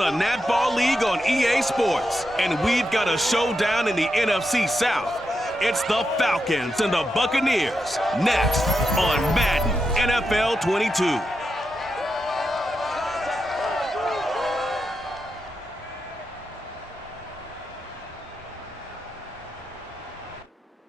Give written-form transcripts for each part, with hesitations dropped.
the Netball League on EA Sports, and we've got a showdown in the NFC South. It's the Falcons and the Buccaneers, next on Madden NFL 22.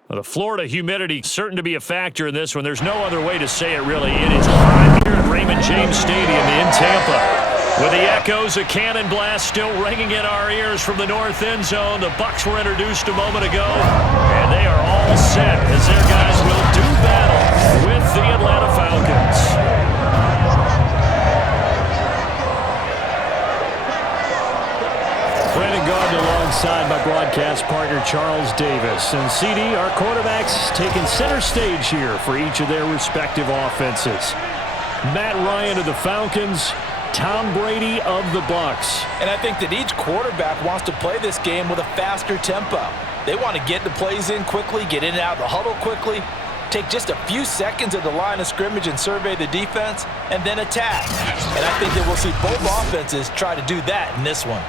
The Florida humidity certain to be a factor in this one. There's no other way to say it, really. It is hot here at Raymond James Stadium in Tampa. With the echoes of cannon blast still ringing in our ears from the north end zone, the Bucs were introduced a moment ago, and they are all set as their guys will do battle with the Atlanta Falcons. Brandon Gardner alongside my broadcast partner Charles Davis. And CD, our quarterbacks taking center stage here for each of their respective offenses. Matt Ryan of the Falcons, Tom Brady of the Bucs. And I think that each quarterback wants to play this game with a faster tempo. They want to get the plays in quickly, get in and out of the huddle quickly, take just a few seconds at the line of scrimmage and survey the defense, and then attack. And I think that we'll see both offenses try to do that in this one.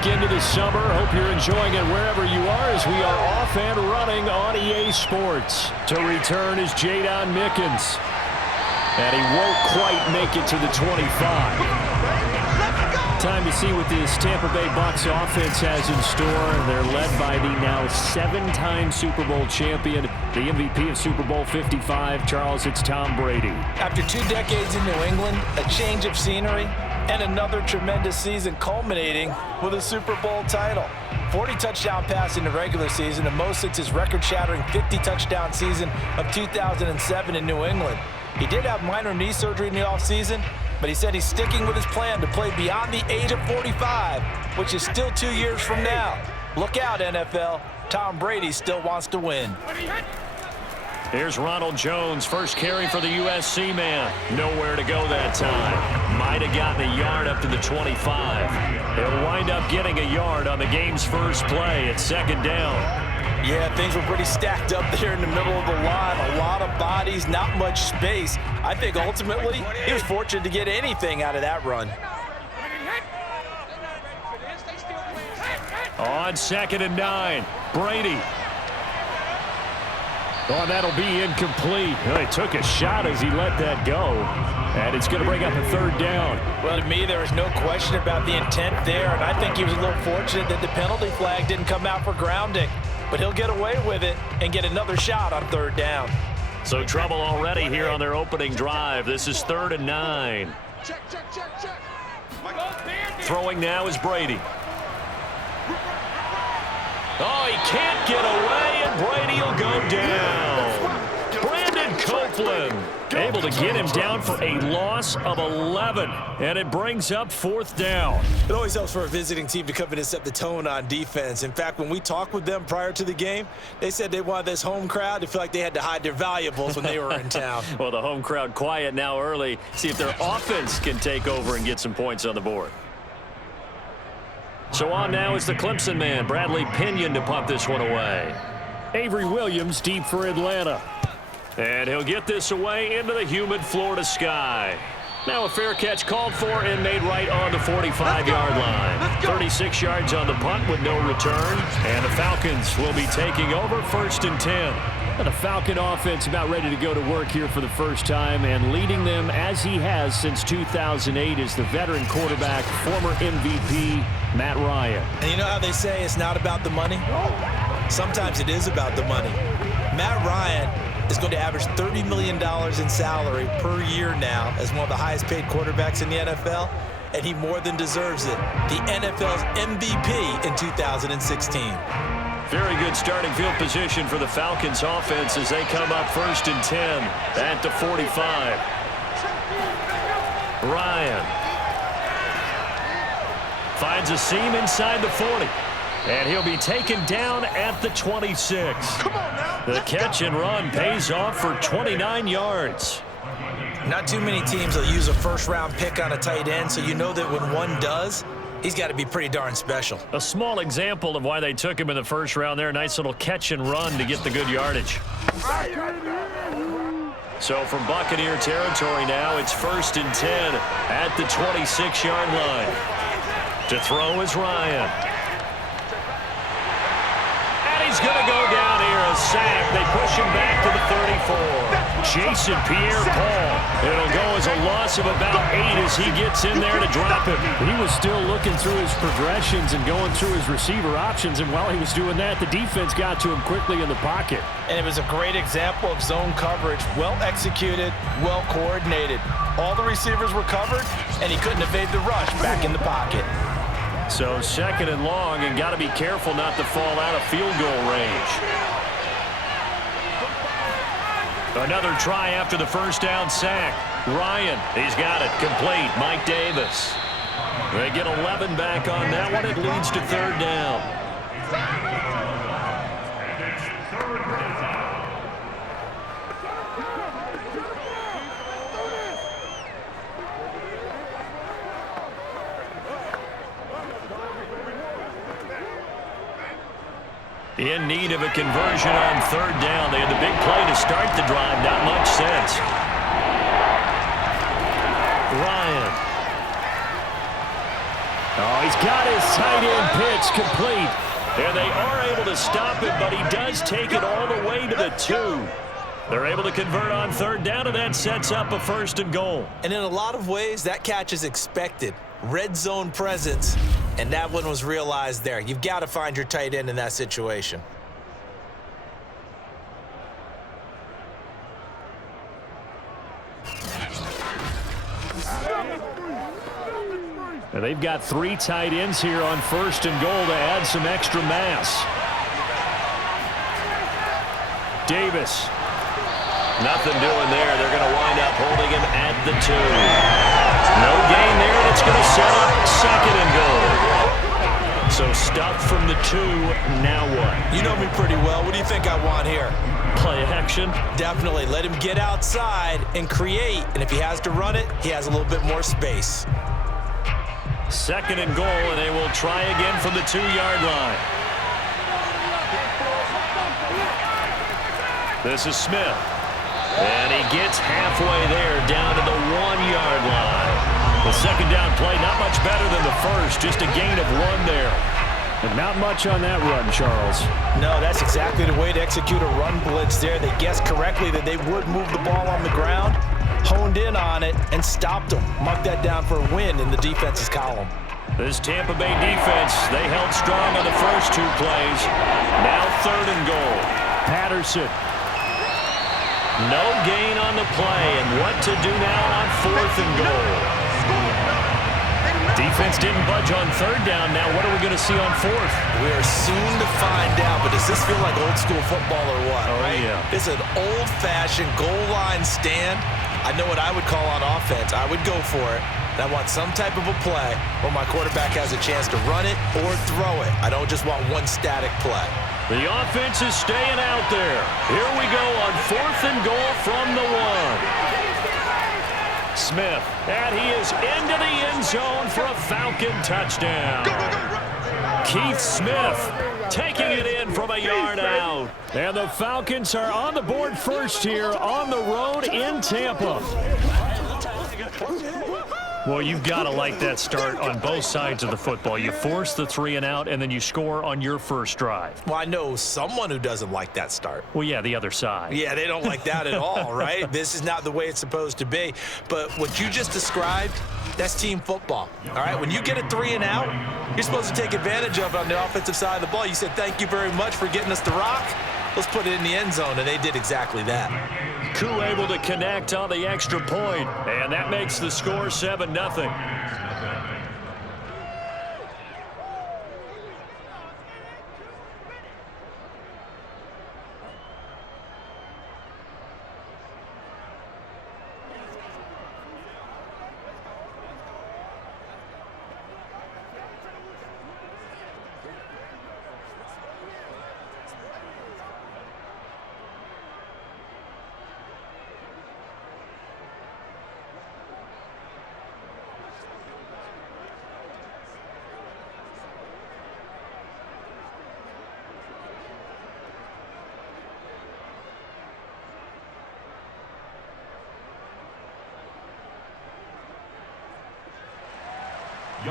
Into the summer. Hope you're enjoying it wherever you are as we are off and running on EA Sports. To return is Jadon Mickens. And he won't quite make it to the 25. Time to see what this Tampa Bay Bucs offense has in store. They're led by the now 7-time Super Bowl champion, the MVP of Super Bowl 55. Charles, it's Tom Brady. After 2 decades in New England, a change of scenery, and another tremendous season culminating with a Super Bowl title. 40 touchdown pass in the regular season, the most since his record-shattering 50-touchdown season of 2007 in New England. He did have minor knee surgery in the offseason, but he said he's sticking with his plan to play beyond the age of 45, which is still 2 years from now. Look out, NFL. Tom Brady still wants to win. Here's Ronald Jones, first carry for the USC man. Nowhere to go that time. Might have gotten a yard up to the 25. He'll wind up getting a yard on the game's first play at second down. Yeah, things were pretty stacked up there in the middle of the line. A lot of bodies, not much space. I think ultimately he was fortunate to get anything out of that run. On 2nd and 9, Brady. Oh, that'll be incomplete. Well, he took a shot as he let that go. And it's going to bring up a 3rd down. Well, to me, there was no question about the intent there. And I think he was a little fortunate that the penalty flag didn't come out for grounding. But he'll get away with it and get another shot on 3rd down. So trouble already here on their opening drive. This is 3rd and 9. Check. Throwing now is Brady. Oh, he can't get away, and Brady will go down. Brandon Copeland able to get him down for a loss of 11, and it brings up 4th down. It always helps for a visiting team to come in and set the tone on defense. In fact, when we talked with them prior to the game, they said they wanted this home crowd to feel like they had to hide their valuables when they were in town. Well, the home crowd quiet now early. See if their offense can take over and get some points on the board. So on now is the Clemson man, Bradley Pinion, to punt this one away. Avery Williams deep for Atlanta. And he'll get this away into the humid Florida sky. Now a fair catch called for and made right on the 45-yard line. 36 yards on the punt with no return. And the Falcons will be taking over 1st and 10. And the Falcon offense about ready to go to work here for the first time, and leading them as he has since 2008 is the veteran quarterback, former MVP, Matt Ryan. And you know how they say it's not about the money? Sometimes it is about the money. Matt Ryan is going to average $30 million in salary per year now as one of the highest paid quarterbacks in the NFL, and he more than deserves it. The NFL's MVP in 2016. Very good starting field position for the Falcons offense as they come up 1st and 10 at the 45. Ryan finds a seam inside the 40. And he'll be taken down at the 26. Come on now. The catch and run pays off for 29 yards. Not too many teams will use a first-round pick on a tight end, so you know that when one does, he's got to be pretty darn special. A small example of why they took him in the first round there. Nice little catch and run to get the good yardage. So from Buccaneer territory now, it's 1st and 10 at the 26-yard line. To throw is Ryan. He's going to go down here, a sack. They push him back to the 34. Jason Pierre-Paul. It'll go as a loss of about 8 as he gets in there to drop him. He was still looking through his progressions and going through his receiver options, and while he was doing that, the defense got to him quickly in the pocket. And it was a great example of zone coverage. Well executed, well coordinated. All the receivers were covered, and he couldn't evade the rush back in the pocket. So 2nd and long, and got to be careful not to fall out of field goal range. Another try after the first down sack. Ryan, he's got it, complete. Mike Davis. They get 11 back on that one. It leads to 3rd down. In need of a conversion on 3rd down. They had the big play to start the drive. Not much sense. Ryan. Oh, he's got his tight end pitch complete. And they are able to stop it, but he does take it all the way to the 2. They're able to convert on 3rd down, and that sets up a 1st and goal. And in a lot of ways, that catch is expected. Red zone presence. And that one was realized there. You've got to find your tight end in that situation. And they've got 3 tight ends here on 1st and goal to add some extra mass. Davis. Nothing doing there. They're going to wind up holding him at the 2. No gain there, and it's going to set up 2nd and goal. So stuff from the 2. Now what? You know me pretty well. What do you think I want here? Play action? Definitely. Let him get outside and create. And if he has to run it, he has a little bit more space. 2nd and goal, and they will try again from the 2-yard line. This is Smith. And he gets halfway there down to the 1-yard line. The 2nd down play, not much better than the first, just a gain of 1 there. And not much on that run, Charles. No, that's exactly the way to execute a run blitz there. They guessed correctly that they would move the ball on the ground, honed in on it, and stopped them. Mark that down for a win in the defense's column. This Tampa Bay defense, they held strong on the first 2 plays. Now 3rd and goal. Patterson. No gain on the play, and what to do now on 4th and goal. Defense didn't budge on 3rd down. Now what are we going to see on 4th? We are soon to find out, but does this feel like old school football or what? Oh, right? Yeah. It's an old-fashioned goal line stand. I know what I would call on offense. I would go for it. And I want some type of a play where my quarterback has a chance to run it or throw it. I don't just want one static play. The offense is staying out there. Here we go on 4th and goal from the 1. Smith, and he is into the end zone for a Falcon touchdown. Keith Smith taking it in from a yard out. And the Falcons are on the board first here on the road in Tampa. Well, you've got to like that start on both sides of the football. You force the 3 and out, and then you score on your first drive. Well, I know someone who doesn't like that start. Well, yeah, the other side. Yeah, they don't like that at all, right? This is not the way it's supposed to be. But what you just described, that's team football, all right? When you get a 3 and out, you're supposed to take advantage of it on the offensive side of the ball. You said, thank you very much for getting us the rock. let's put it in the end zone, and they did exactly that. Koo able to connect on the extra point, and that makes the score 7-0.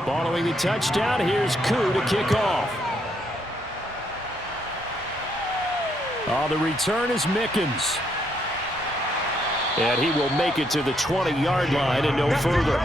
Following the touchdown, here's Koo to kick off. The return is Mickens. And he will make it to the 20-yard line and no further.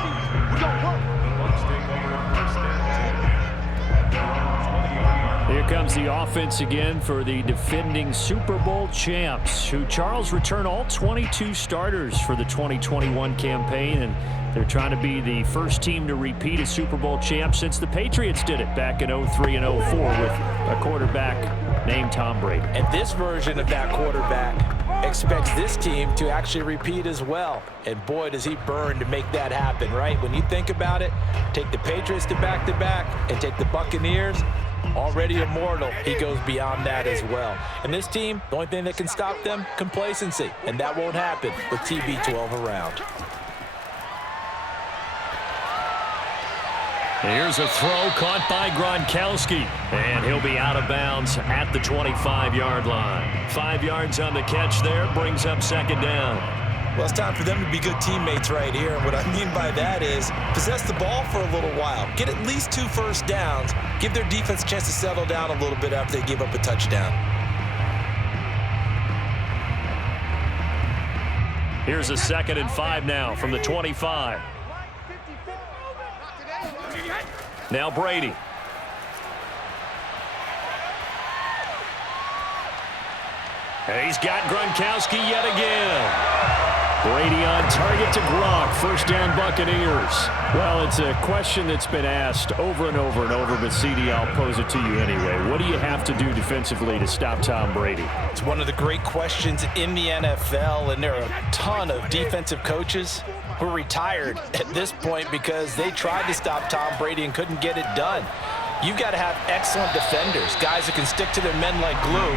Here comes the offense again for the defending Super Bowl champs, who Charles returned all 22 starters for the 2021 campaign, and they're trying to be the first team to repeat as Super Bowl champ since the Patriots did it back in 03 and 04 with a quarterback named Tom Brady. And this version of that quarterback expects this team to actually repeat as well. And boy, does he burn to make that happen, right? When you think about it, take the Patriots to back-to-back and take the Buccaneers, already immortal, he goes beyond that as well. And this team, the only thing that can stop them, complacency. And that won't happen with TB12 around. Here's a throw caught by Gronkowski, and he'll be out of bounds at the 25-yard line. 5 yards on the catch there, brings up second down. Well, it's time for them to be good teammates right here. And what I mean by that is possess the ball for a little while. Get at least 2 first downs. Give their defense a chance to settle down a little bit after they give up a touchdown. Here's a 2nd and 5 now from the 25. Now Brady. And he's got Gronkowski yet again. Brady on target to Gronk. First down, Buccaneers. Well, it's a question that's been asked over and over and over, but CD, I'll pose it to you anyway. What do you have to do defensively to stop Tom Brady? It's one of the great questions in the NFL, and there are a ton of defensive coaches who are retired at this point because they tried to stop Tom Brady and couldn't get it done. You've got to have excellent defenders, guys who can stick to their men like glue,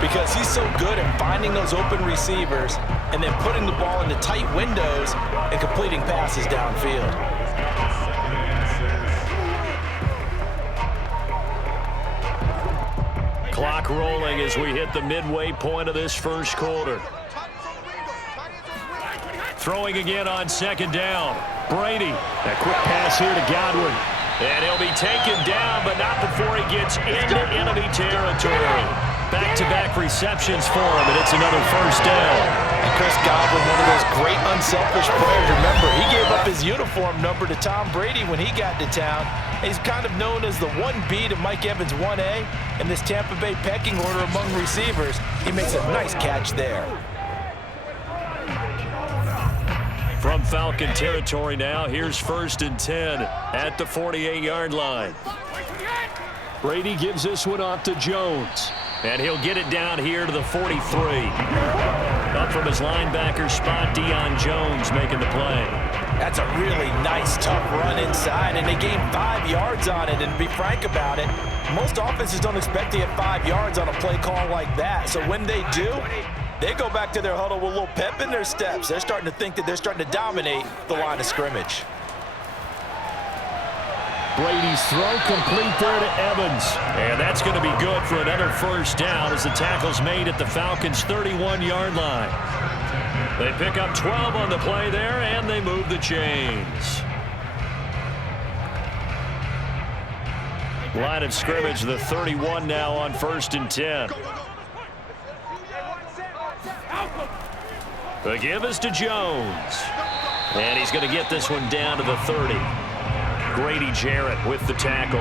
because he's so good at finding those open receivers and then putting the ball into tight windows and completing passes downfield. Clock rolling as we hit the midway point of this first quarter. Throwing again on second down. Brady. A quick pass here to Godwin. And he'll be taken down, but not before he gets into enemy territory. Back-to-back receptions for him, and it's another first down. And Chris Godwin, one of those great unselfish players. Remember, he gave up his uniform number to Tom Brady when he got to town. He's kind of known as the 1B to Mike Evans' 1A. In this Tampa Bay pecking order among receivers, he makes a nice catch there. From Falcon territory now, here's 1st and 10 at the 48-yard line. Brady gives this one off to Jones. And he'll get it down here to the 43. Up from his linebacker spot, Deion Jones making the play. That's a really nice, tough run inside, and they gained 5 yards on it. And to be frank about it, most offenses don't expect to get 5 yards on a play call like that. So when they do, they go back to their huddle with a little pep in their steps. They're starting to think that they're starting to dominate the line of scrimmage. Brady's throw complete there to Evans. And that's going to be good for another first down as the tackle's made at the Falcons' 31-yard line. They pick up 12 on the play there, and they move the chains. Line of scrimmage, the 31 now on 1st and 10. The give is to Jones. And he's going to get this one down to the 30. Grady Jarrett with the tackle.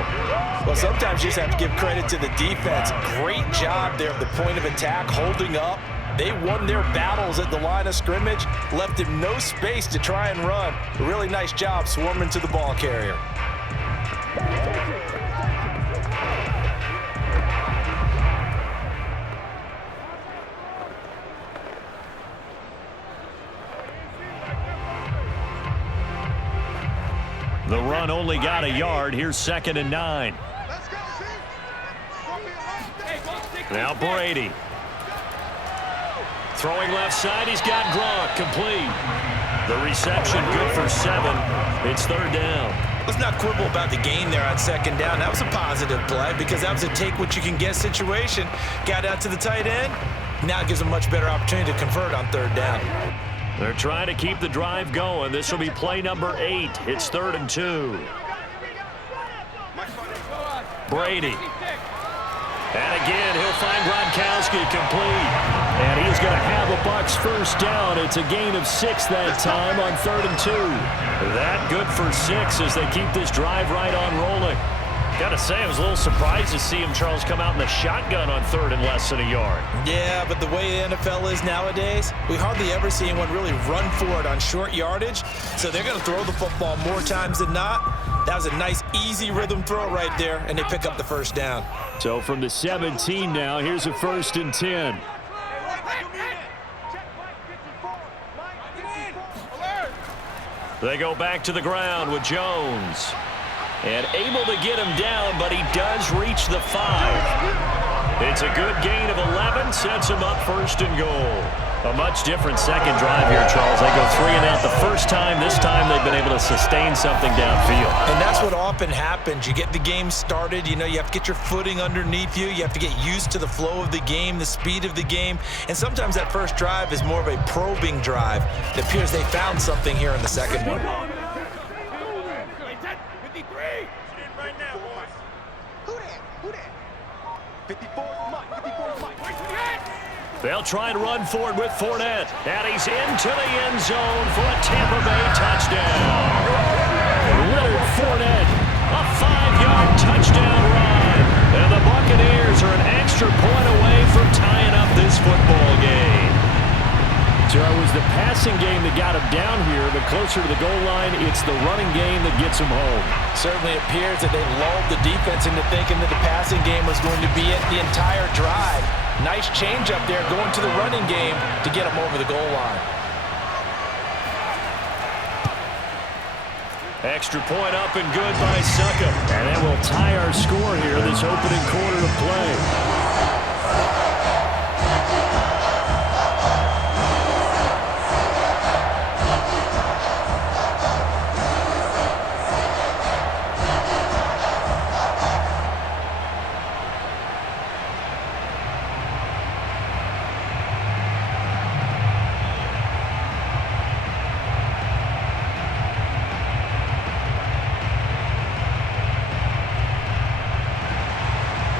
Well, sometimes you just have to give credit to the defense. Great job there at the point of attack, holding up. They won their battles at the line of scrimmage, left him no space to try and run. A really nice job swarming to the ball carrier. The run only got a yard. Here's 2nd and 9. Now Brady. Throwing left side. He's got Gronk. Complete. The reception good for 7. It's 3rd down. Let's not quibble about the gain there on 2nd down. That was a positive play because that was a take-what-you-can-get situation. Got out to the tight end. Now it gives a much better opportunity to convert on 3rd down. They're trying to keep the drive going. This will be play number 8. It's 3rd and 2. Brady. And again, he'll find Gronkowski complete. And he's going to have a Bucs first down. It's a gain of 6 that time on 3rd and 2. That good for 6 as they keep this drive right on rolling. Got to say, I was a little surprised to see him, Charles, come out in the shotgun on 3rd and less than a yard. Yeah, but the way the NFL is nowadays, we hardly ever see anyone really run for it on short yardage. So they're going to throw the football more times than not. That was a nice, easy rhythm throw right there, and they pick up the first down. So from the 17 now, here's a 1st and 10. They go back to the ground with Jones. And able to get him down, but he does reach the 5. It's a good gain of 11, sets him up 1st and goal. A much different second drive here, Charles. They go 3 and out the first time. This time they've been able to sustain something downfield. And that's what often happens. You get the game started. You know, you have to get your footing underneath you. You have to get used to the flow of the game, the speed of the game. And sometimes that first drive is more of a probing drive. It appears they found something here in the second one. They'll try and run for it with Fournette. And he's into the end zone for a Tampa Bay touchdown. Leonard Fournette, a 5-yard touchdown run. And the Buccaneers are an extra point away from tying up this football game. So it was the passing game that got him down here, but closer to the goal line, it's the running game that gets him home. Certainly appears that they lulled the defense into thinking that the passing game was going to be it the entire drive. Nice change up there going to the running game to get him over the goal line. Extra point up and good by Suckup. And that will tie our score here this opening quarter of play.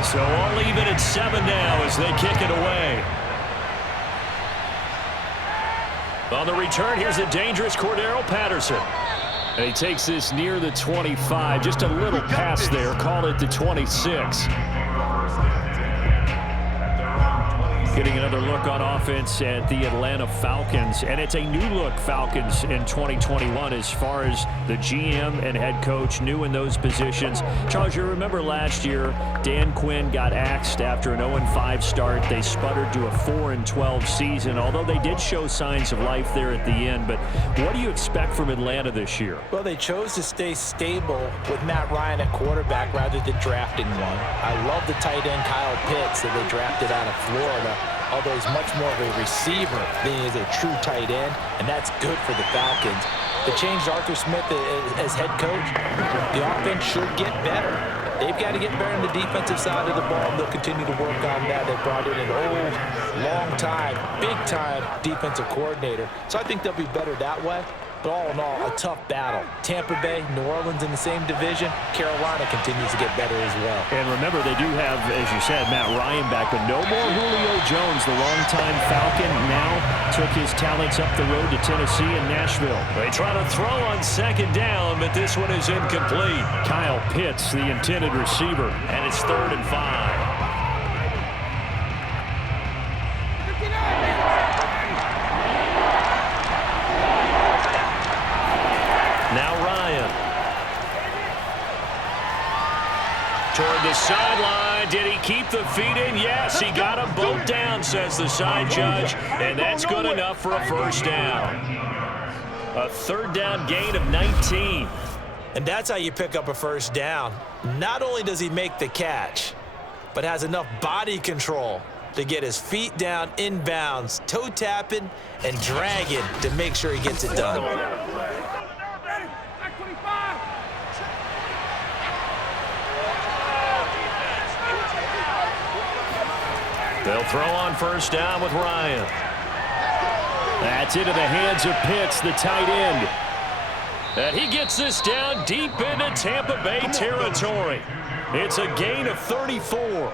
So all even at 7 now as they kick it away. On the return, here's the dangerous Cordero Patterson. And he takes this near the 25. Just a little pass there. Call it the 26. Getting another look on offense at the Atlanta Falcons. And it's a new-look Falcons in 2021 as far as the GM and head coach new in those positions. Charles, you remember last year, Dan Quinn got axed after an 0-5 start. They sputtered to a 4-12 season, although they did show signs of life there at the end. But what do you expect from Atlanta this year? Well, they chose to stay stable with Matt Ryan at quarterback rather than drafting one. I love the tight end Kyle Pitts that they drafted out of Florida, although he's much more of a receiver than he is a true tight end, and that's good for the Falcons. They changed Arthur Smith as head coach. The offense should get better. They've got to get better on the defensive side of the ball, and they'll continue to work on that. They brought in an old, long-time, big-time defensive coordinator, so I think they'll be better that way. But all in all, a tough battle. Tampa Bay, New Orleans in the same division. Carolina continues to get better as well. And remember, they do have, as you said, Matt Ryan back, but no more Julio Jones, the longtime Falcon, now took his talents up the road to Tennessee and Nashville. They try to throw on second down, but this one is incomplete. Kyle Pitts, the intended receiver. And it's 3rd and 5. Now Ryan. Toward the sideline. Did he keep the feet in? Yes, he got them both down, says the side judge. And that's good enough for a first down. A 3rd down gain of 19. And that's how you pick up a first down. Not only does he make the catch, but has enough body control to get his feet down inbounds, toe tapping and dragging to make sure he gets it done. They'll throw on first down with Ryan. That's into the hands of Pitts, the tight end. And he gets this down deep into Tampa Bay territory. It's a gain of 34.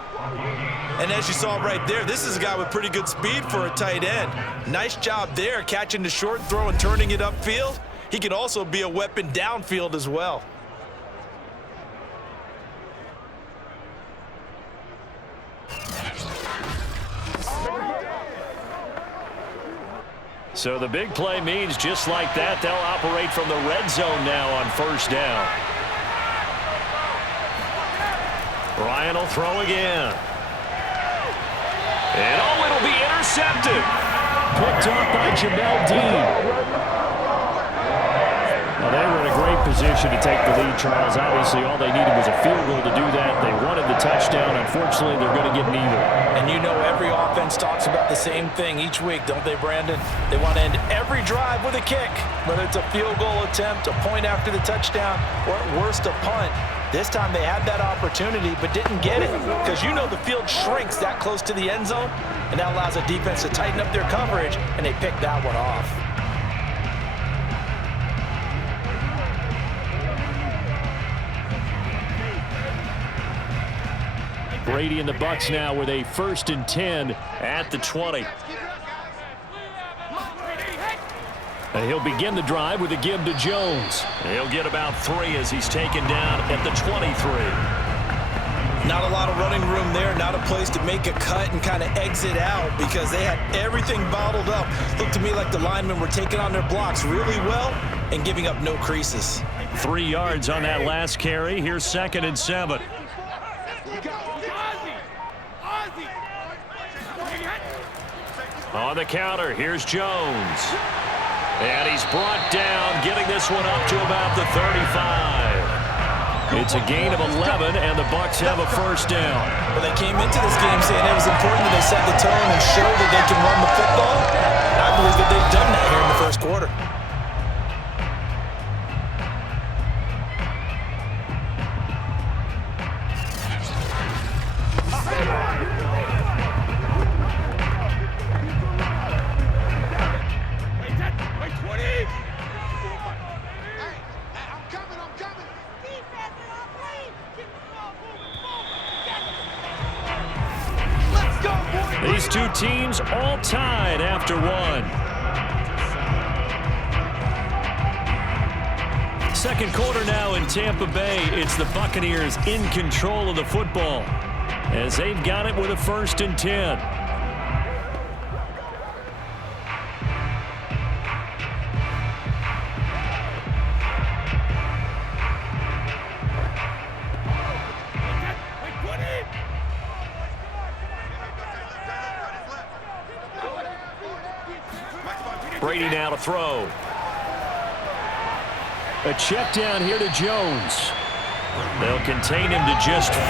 And as you saw right there, this is a guy with pretty good speed for a tight end. Nice job there, catching the short throw and turning it upfield. He can also be a weapon downfield as well. So the big play means just like that, they'll operate from the red zone now on first down. Ryan will throw again. And it'll be intercepted. Picked off by Jamel Dean. Well, they were in a great position to take the lead, Charles. Obviously, all they needed was a field goal to do that. They wanted the touchdown. Unfortunately, they're going to get neither. And you know every offense talks about the same thing each week, don't they, Brandon? They want to end every drive with a kick, whether it's a field goal attempt, a point after the touchdown, or at worst, a punt. This time they had that opportunity but didn't get it because you know the field shrinks that close to the end zone, and that allows a defense to tighten up their coverage, and they picked that one off. Brady and the Bucs now with a 1st and 10 at the 20. And he'll begin the drive with a give to Jones. He'll get about 3 as he's taken down at the 23. Not a lot of running room there, not a place to make a cut and kind of exit out because they had everything bottled up. Looked to me like the linemen were taking on their blocks really well and giving up no creases. 3 yards on that last carry. Here's 2nd and 7. On the counter, here's Jones. And he's brought down, getting this one up to about the 35. It's a gain of 11, and the Bucs have a first down. Well, they came into this game saying it was important that they set the tone and show that they can run the football. I believe that they've done that here in the first quarter. These two teams all tied after one. Second quarter now in Tampa Bay. It's the Buccaneers in control of the football as they've got it with a 1st and 10. Brady now to throw. A check down here to Jones. They'll contain him to just 4.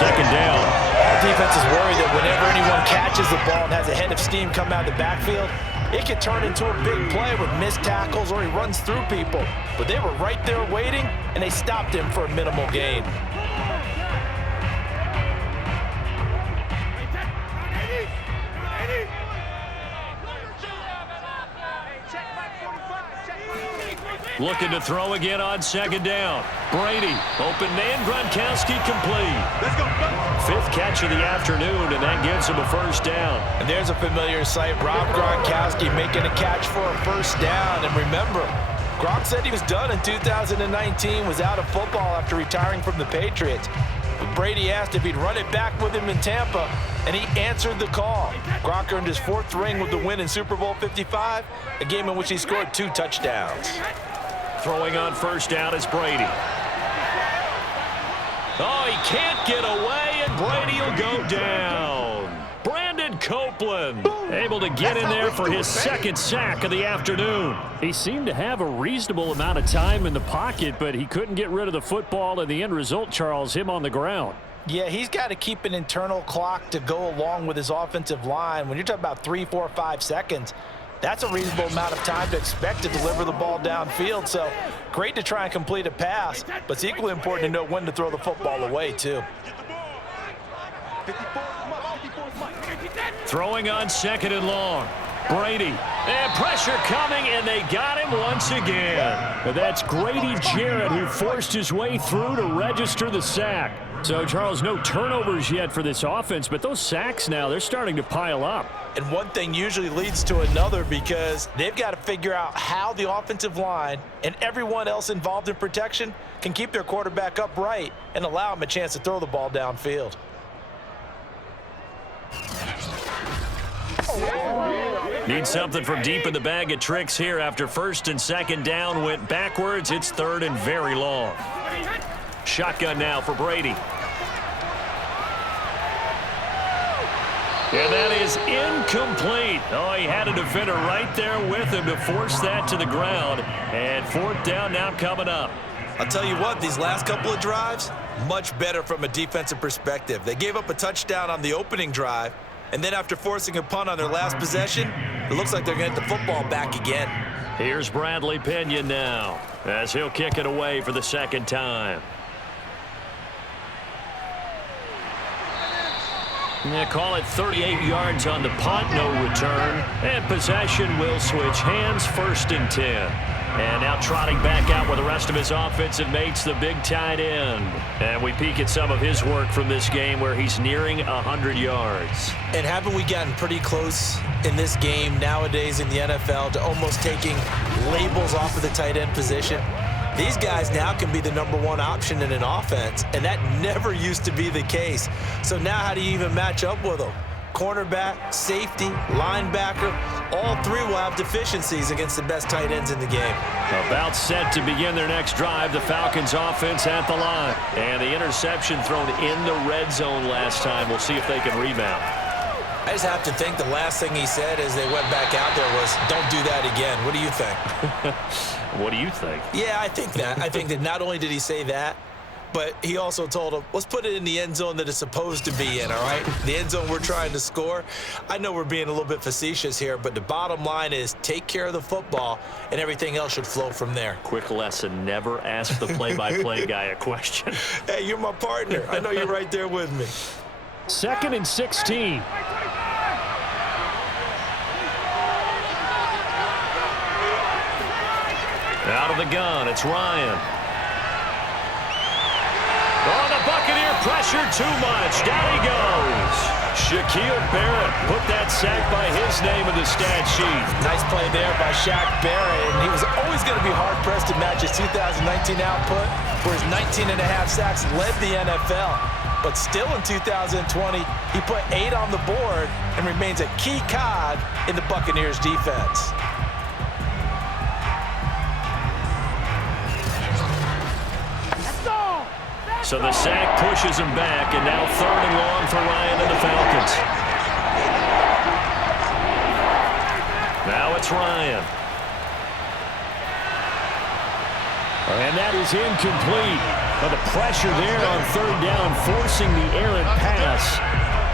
2nd down. All defenses worry that whenever anyone catches the ball and has a head of steam come out of the backfield, it could turn into a big play with missed tackles or he runs through people. But they were right there waiting, and they stopped him for a minimal gain. Looking to throw again on second down. Brady, open man, Gronkowski complete. Let's go. Fifth catch of the afternoon, and that gives him a first down. And there's a familiar sight. Rob Gronkowski making a catch for a first down. And remember, Gronk said he was done in 2019, was out of football after retiring from the Patriots. But Brady asked if he'd run it back with him in Tampa, and he answered the call. Gronk earned his 4th ring with the win in Super Bowl 55, a game in which he scored 2 touchdowns. Throwing on first down is Brady. Oh, he can't get away, and Brady will go down. Brandon Copeland able to get in there for his 2nd sack of the afternoon. He seemed to have a reasonable amount of time in the pocket, but he couldn't get rid of the football, and the end result, Charles, him on the ground. Yeah, he's got to keep an internal clock to go along with his offensive line. When you're talking about 3, 4, 5 seconds, that's a reasonable amount of time to expect to deliver the ball downfield. So great to try and complete a pass, but it's equally important to know when to throw the football away, too. Throwing on 2nd and long. Brady. And pressure coming, and they got him once again. But that's Grady Jarrett who forced his way through to register the sack. So, Charles, no turnovers yet for this offense, but those sacks now, they're starting to pile up. And one thing usually leads to another because they've got to figure out how the offensive line and everyone else involved in protection can keep their quarterback upright and allow him a chance to throw the ball downfield. Need something from deep in the bag of tricks here after 1st and 2nd down went backwards. It's 3rd and very long. Shotgun now for Brady. And that is incomplete. Oh, he had a defender right there with him to force that to the ground. And 4th down now coming up. I'll tell you what, these last couple of drives, much better from a defensive perspective. They gave up a touchdown on the opening drive, and then after forcing a punt on their last possession, it looks like they're going to get the football back again. Here's Bradley Pinion now as he'll kick it away for the 2nd time. They call it 38 yards on the punt, no return. And possession will switch hands, 1st and 10. And now trotting back out with the rest of his offensive mates, the big tight end. And we peek at some of his work from this game where he's nearing 100 yards. And haven't we gotten pretty close in this game nowadays in the NFL to almost taking labels off of the tight end position? These guys now can be the #1 option in an offense, and that never used to be the case. So now how do you even match up with them? Cornerback, safety, linebacker, all 3 will have deficiencies against the best tight ends in the game. About set to begin their next drive, the Falcons offense at the line. And the interception thrown in the red zone last time. We'll see if they can rebound. I just have to think the last thing he said as they went back out there was, don't do that again. What do you think? What do you think? Yeah, I think that. I think that not only did he say that, but he also told him, let's put it in the end zone that it's supposed to be in, all right? The end zone we're trying to score. I know we're being a little bit facetious here, but the bottom line is take care of the football, and everything else should flow from there. Quick lesson, never ask the play-by-play guy a question. Hey, you're my partner. I know you're right there with me. 2nd and 16. Out of the gun, it's Ryan. Oh, the Buccaneer pressure too much. Down he goes. Shaquille Barrett put that sack by his name in the stat sheet. Nice play there by Shaq Barrett, and he was always going to be hard-pressed to match his 2019 output, where his 19.5 sacks led the NFL. But still in 2020, he put 8 on the board and remains a key cog in the Buccaneers defense. So the sack pushes him back, and now 3rd and long for Ryan and the Falcons. Now it's Ryan. And that is incomplete. But the pressure there on 3rd down, forcing the errant pass.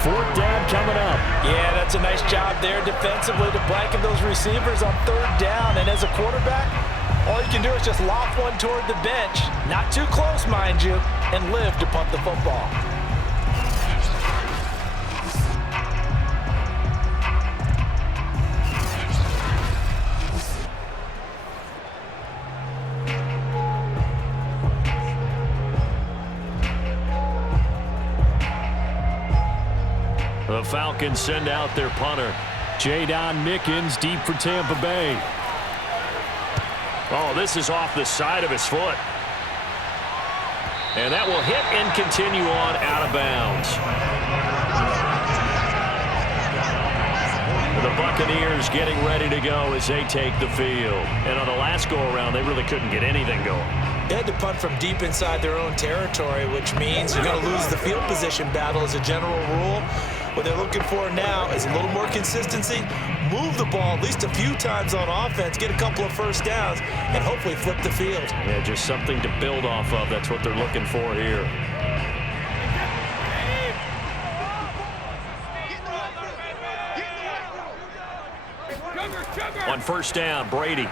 4th down coming up. Yeah, that's a nice job there defensively to blanket those receivers on 3rd down. And as a quarterback, all you can do is just lob one toward the bench. Not too close, mind you, and live to punt the football. The Falcons send out their punter. Jadon Mickens deep for Tampa Bay. Oh, this is off the side of his foot. And that will hit and continue on out of bounds. The Buccaneers getting ready to go as they take the field. And on the last go-around, they really couldn't get anything going. They had to punt from deep inside their own territory, which means you're going to lose the field position battle as a general rule. What they're looking for now is a little more consistency, move the ball at least a few times on offense, get a couple of first downs, and hopefully flip the field. Yeah, just something to build off of. That's what they're looking for here. On first down, Brady.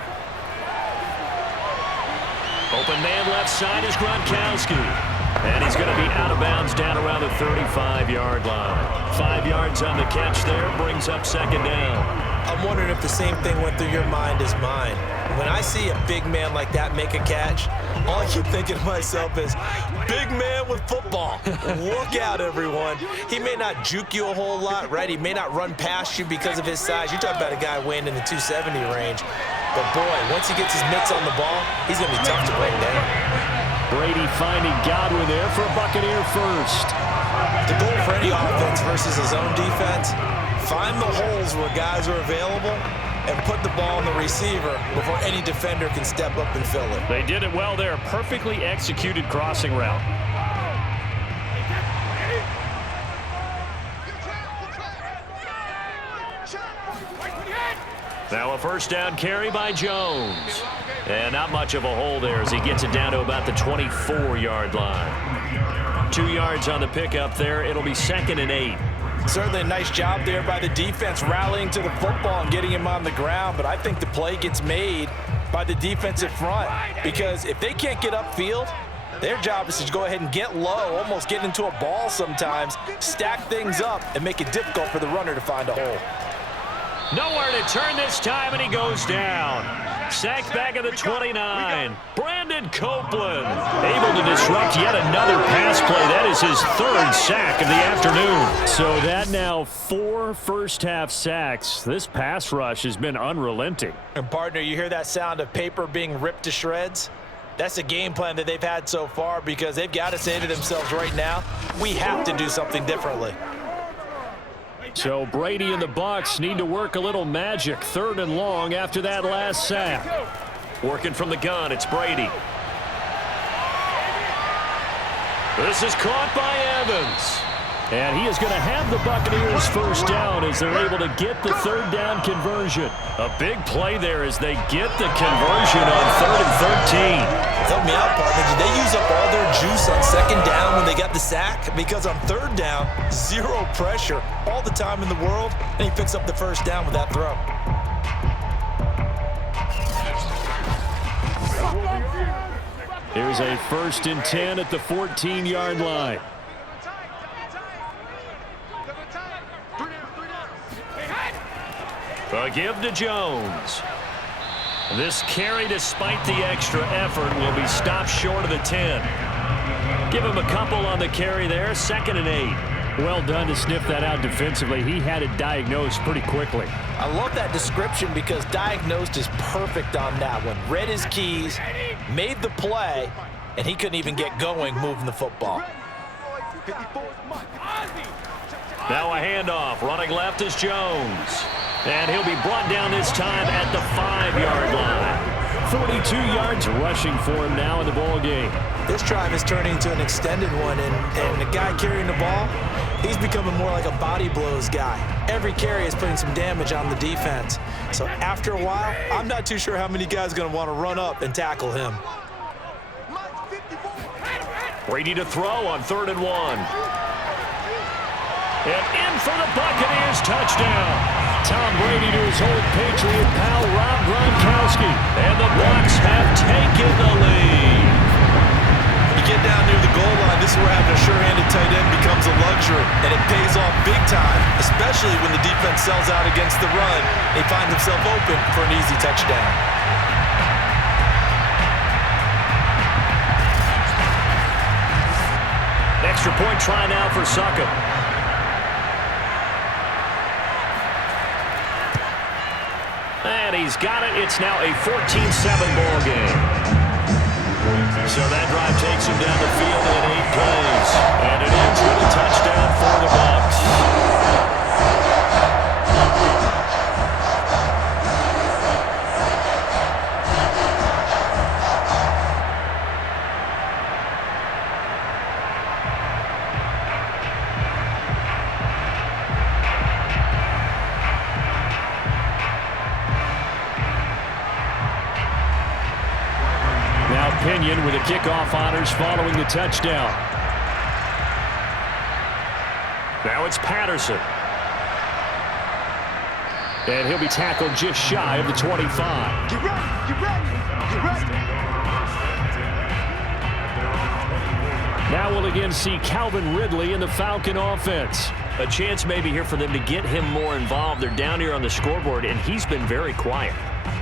Open man left side is Gronkowski. And he's going to be out of bounds down around the 35-yard line. 5 yards on the catch there, brings up second down. I'm wondering if the same thing went through your mind as mine. When I see a big man like that make a catch, all I keep thinking to myself is, big man with football. Look out, everyone. He may not juke you a whole lot, right? He may not run past you because of his size. You're talking about a guy weighing in the 270 range. But, boy, once he gets his mitts on the ball, he's going to be tough to bring down. Brady finding Godwin there for a Buccaneer first. The goal for any offense versus his own defense, find the holes where guys are available and put the ball on the receiver before any defender can step up and fill it. They did it well there. Perfectly executed crossing route. Now a first down carry by Jones. And not much of a hole there as he gets it down to about the 24-yard line. 2 yards on the pickup there. It'll be 2nd and 8. Certainly a nice job there by the defense rallying to the football and getting him on the ground, but I think the play gets made by the defensive front because if they can't get upfield, their job is to go ahead and get low, almost get into a ball sometimes, stack things up, and make it difficult for the runner to find a hole. Nowhere to turn this time, and he goes down. Sacked back at the 29. Brandon Copeland able to disrupt yet another pass play. That is his 3rd sack of the afternoon. So that now 4 first-half sacks. This pass rush has been unrelenting. And, partner, you hear that sound of paper being ripped to shreds? That's a game plan that they've had so far because they've got to say to themselves right now, we have to do something differently. So Brady and the Bucs need to work a little magic. 3rd and long after that last sack. Working from the gun, it's Brady. This is caught by Evans. And he is going to have the Buccaneers first down as they're able to get the 3rd down conversion. A big play there as they get the conversion on 3rd and 13. Help me out, partner. Did they use up all their juice on 2nd down when they got the sack? Because on 3rd down, 0 pressure all the time in the world, and he picks up the first down with that throw. Here's a 1st and 10 at the 14-yard line. A give to Jones. This carry, despite the extra effort, will be stopped short of the 10. Give him a couple on the carry there. 2nd and 8. Well done to sniff that out defensively. He had it diagnosed pretty quickly. I love that description because diagnosed is perfect on that one. Read his keys, made the play, and he couldn't even get going moving the football. Now a handoff. Running left is Jones. And he'll be brought down this time at the 5-yard line. 42 yards rushing for him now in the ball game. This drive is turning into an extended one, and the guy carrying the ball, he's becoming more like a body blows guy. Every carry is putting some damage on the defense. So after a while, I'm not too sure how many guys are going to want to run up and tackle him. Brady to throw on 3rd and 1. And in for the Buccaneers touchdown. Tom Brady to his old Patriot pal, Rob Gronkowski. And the Bucs have taken the lead. You get down near the goal line, this is where having a sure-handed tight end becomes a luxury, and it pays off big time, especially when the defense sells out against the run. He finds himself open for an easy touchdown. Extra point try now for Suckup. and he's got it. It's now a 14-7 ball game. So that drive takes him down the field in 8 plays. And it ends with a touchdown for the Bucs. Pinion with the kickoff honors following the touchdown. Now it's Patterson. And he'll be tackled just shy of the 25. Get ready, get ready, get ready. Now we'll again see Calvin Ridley in the Falcon offense. A chance maybe here for them to get him more involved. They're down here on the scoreboard, and he's been very quiet.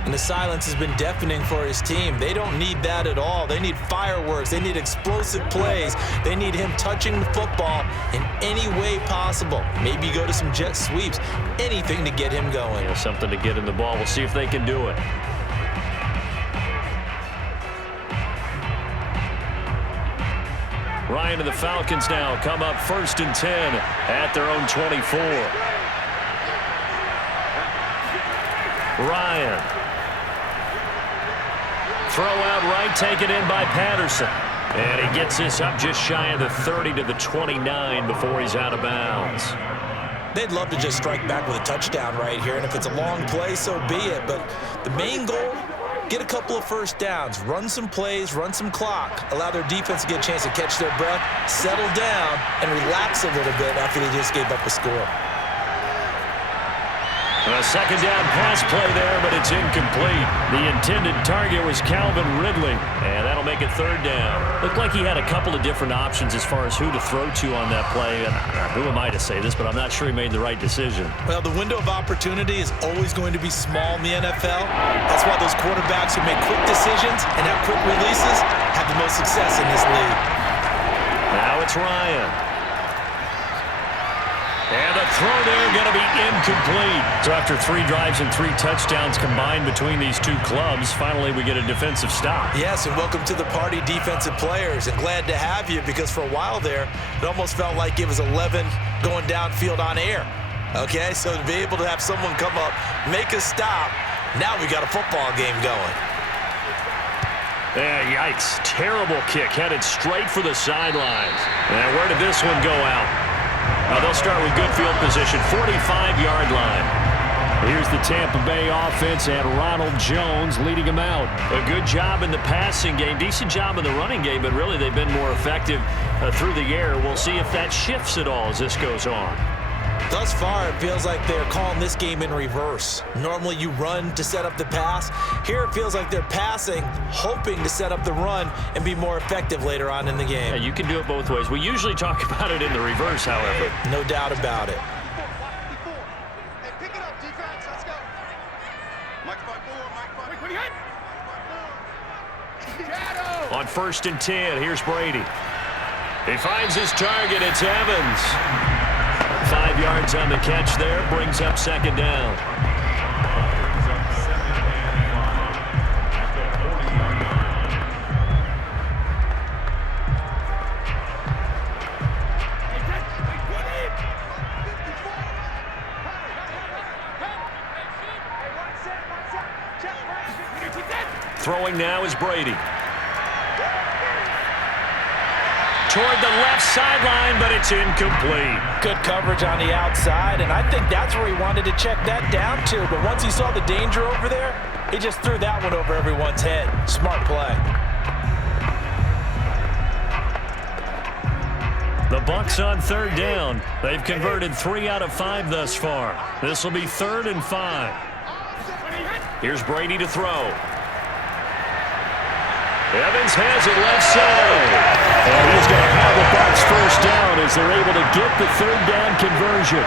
And the silence has been deafening for his team. They don't need that at all. They need fireworks. They need explosive plays. They need him touching the football in any way possible. Maybe go to some jet sweeps. Anything to get him going. Yeah, something to get him the ball. We'll see if they can do it. Ryan and the Falcons now come up 1st and 10 at their own 24. Ryan. Throw out right, taken in by Patterson. And he gets this up just shy of the 30 to the 29 before he's out of bounds. They'd love to just strike back with a touchdown right here, and if it's a long play, so be it. But the main goal, get a couple of first downs, run some plays, run some clock, allow their defense to get a chance to catch their breath, settle down, and relax a little bit after they just gave up a score. A second down pass play there, but it's incomplete. The intended target was Calvin Ridley, and that'll make it 3rd down. Looked like he had a couple of different options as far as who to throw to on that play. And who am I to say this, but I'm not sure he made the right decision. Well, the window of opportunity is always going to be small in the NFL. That's why those quarterbacks who make quick decisions and have quick releases have the most success in this league. Now it's Ryan. And the throw there going to be incomplete. So after 3 drives and 3 touchdowns combined between these two clubs, finally we get a defensive stop. Yes, and welcome to the party, defensive players. And glad to have you, because for a while there, it almost felt like it was 11 going downfield on air. Okay, so to be able to have someone come up, make a stop, now we got a football game going. Yeah, yikes. Terrible kick headed straight for the sidelines. And where did this one go out? They'll start with good field position, 45-yard line. Here's the Tampa Bay offense and Ronald Jones leading them out. A good job in the passing game, decent job in the running game, but really they've been more effective through the air. We'll see if that shifts at all as this goes on. Thus far, it feels like they're calling this game in reverse. Normally you run to set up the pass. Here it feels like they're passing, hoping to set up the run and be more effective later on in the game. Yeah, you can do it both ways. We usually talk about it in the reverse, however. No doubt about it. Hey, pick it up, defense. Let's go. Mike 5-4, On 1st and 10, here's Brady. He finds his target. It's Evans. 5 yards on the catch there, brings up 2nd down. Throwing now is Brady. Toward the left sideline, but it's incomplete. Good coverage on the outside, and I think that's where he wanted to check that down to. But once he saw the danger over there, he just threw that one over everyone's head. Smart play. The Bucs on 3rd down. They've converted 3 out of 5 thus far. This will be 3rd and 5. Here's Brady to throw. Evans has it left side. And he's going to have the Bucs 1st down as they're able to get the 3rd down conversion.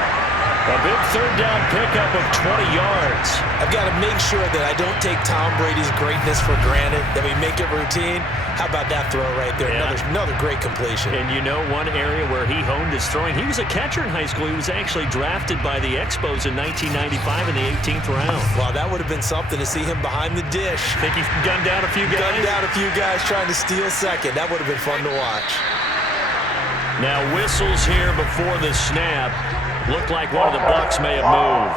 A big third down pickup of 20 yards. I've got to make sure that I don't take Tom Brady's greatness for granted, that we make it routine. How about that throw right there? Yeah. Another great completion. And you know one area where he honed his throwing? He was a catcher in high school. He was actually drafted by the Expos in 1995 in the 18th round. Wow, that would have been something to see him behind the dish. Think he gunned down a few guys? Gunned down a few guys trying to steal second. That would have been fun to watch. Now whistles here before the snap. Looked like one of the Bucs may have moved.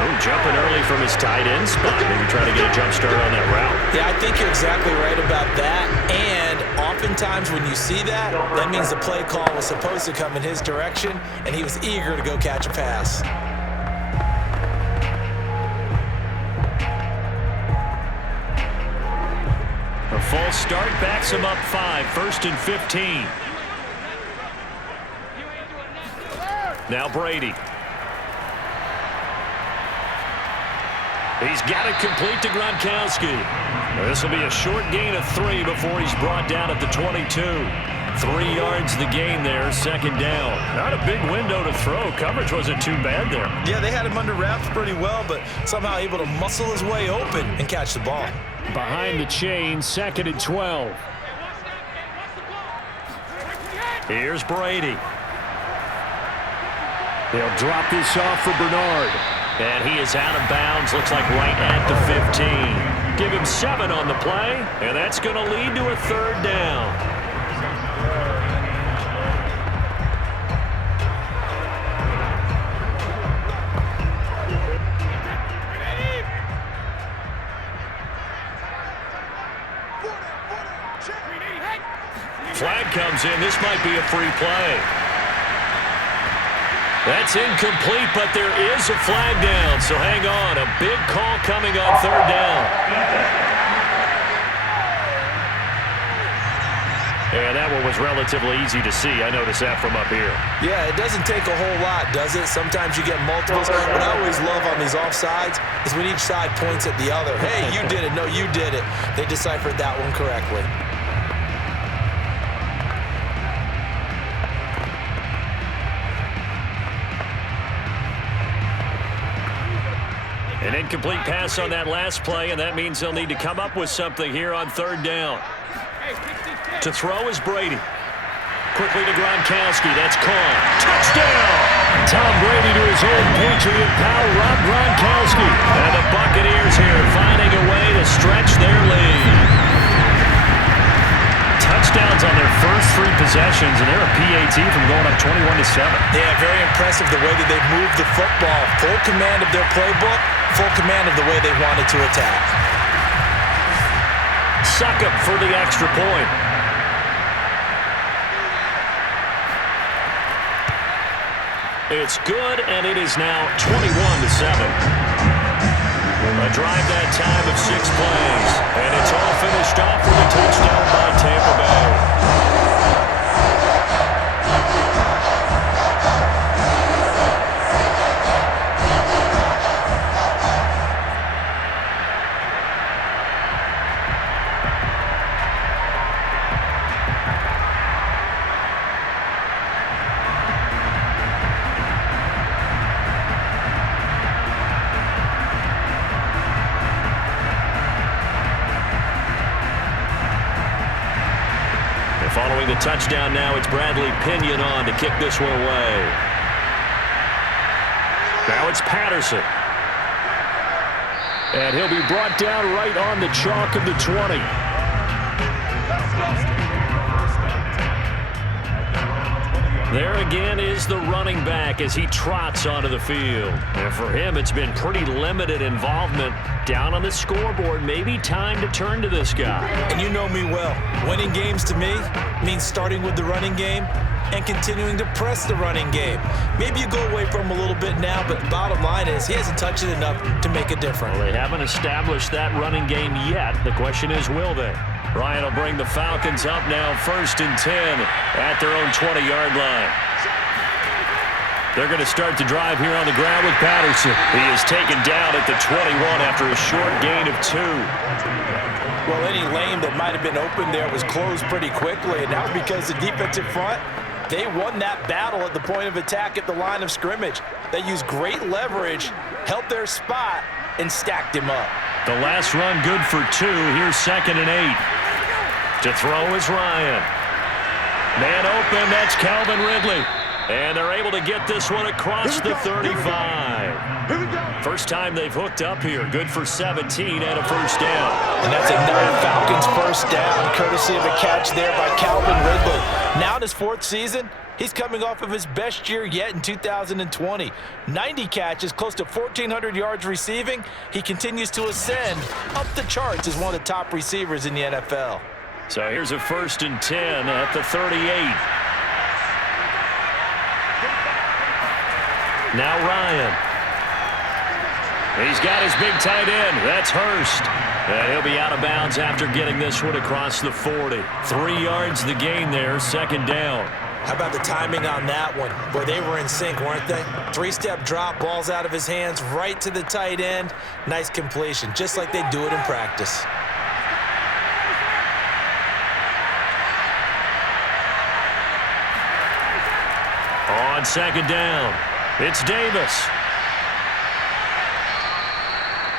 Oh, jumping early from his tight end spot. Maybe trying to get a jump start on that route. Yeah, I think you're exactly right about that. And oftentimes when you see that, that means the play call was supposed to come in his direction, and he was eager to go catch a pass. A false start backs him up 5, 1st and 15. Now Brady. He's got it complete to Gronkowski. This will be a short gain of 3 before he's brought down at the 22. 3 yards the gain there, second down. Not a big window to throw. Coverage wasn't too bad there. Yeah, they had him under wraps pretty well, but somehow able to muscle his way open and catch the ball. Behind the chain, 2nd and 12. Here's Brady. They'll drop this off for Bernard. And he is out of bounds, looks like right at the 15. Give him 7 on the play, and that's going to lead to a third down. Flag comes in. This might be a free play. That's incomplete, but there is a flag down, so hang on. A big call coming on third down. And that one was relatively easy to see. I noticed that from up here. Yeah, it doesn't take a whole lot, does it? Sometimes you get multiples. What I always love on these offsides is when each side points at the other. Hey, you did it. No, you did it. They deciphered that one correctly. An incomplete pass on that last play, and that means they'll need to come up with something here on third down. To throw is Brady. Quickly to Gronkowski. That's caught. Touchdown! Tom Brady to his old Patriot pal, Rob Gronkowski. And the Buccaneers here finding a way to stretch their lead. Touchdowns on their first 3 possessions, and they're a PAT from going up 21-7. Yeah, very impressive the way that they've moved the football. Full command of their playbook, full command of the way they wanted to attack. Succop for the extra point. It's good, and it is now 21-7. A drive that time of 6 plays, and it's all finished off with a touchdown by Tampa Bay. Following the touchdown now, it's Bradley Pinion on to kick this one away. Now it's Patterson. And he'll be brought down right on the chalk of the 20. There again is the running back as he trots onto the field. And for him, it's been pretty limited involvement down on the scoreboard. Maybe time to turn to this guy. And you know me well. Winning games to me means starting with the running game and continuing to press the running game. Maybe you go away from him a little bit now, but the bottom line is he hasn't touched it enough to make a difference. Well, they haven't established that running game yet. The question is, will they? Ryan will bring the Falcons up now, 1st and 10 at their own 20-yard line. They're going to start the drive here on the ground with Patterson. He is taken down at the 21 after a short gain of 2. Well, any lane that might have been open there was closed pretty quickly, and that was because the defensive front They won that battle at the point of attack at the line of scrimmage. They used great leverage, held their spot, and stacked him up. The last run good for 2. Here's 2nd and 8. To throw is Ryan. Man open, that's Calvin Ridley. And they're able to get this one across the 35. First time they've hooked up here. Good for 17 and a first down. And that's another Falcons first down, courtesy of a catch there by Calvin Ridley. Now in his 4th season, he's coming off of his best year yet in 2020. 90 catches, close to 1,400 yards receiving. He continues to ascend up the charts as one of the top receivers in the NFL. So here's a 1st and 10 at the 38. Now Ryan. He's got his big tight end. That's Hurst. And he'll be out of bounds after getting this one across the 40. 3 yards the gain there, 2nd down. How about the timing on that one? Boy, they were in sync, weren't they? 3-step drop, balls out of his hands, right to the tight end. Nice completion, just like they do it in practice. On 2nd down, it's Davis.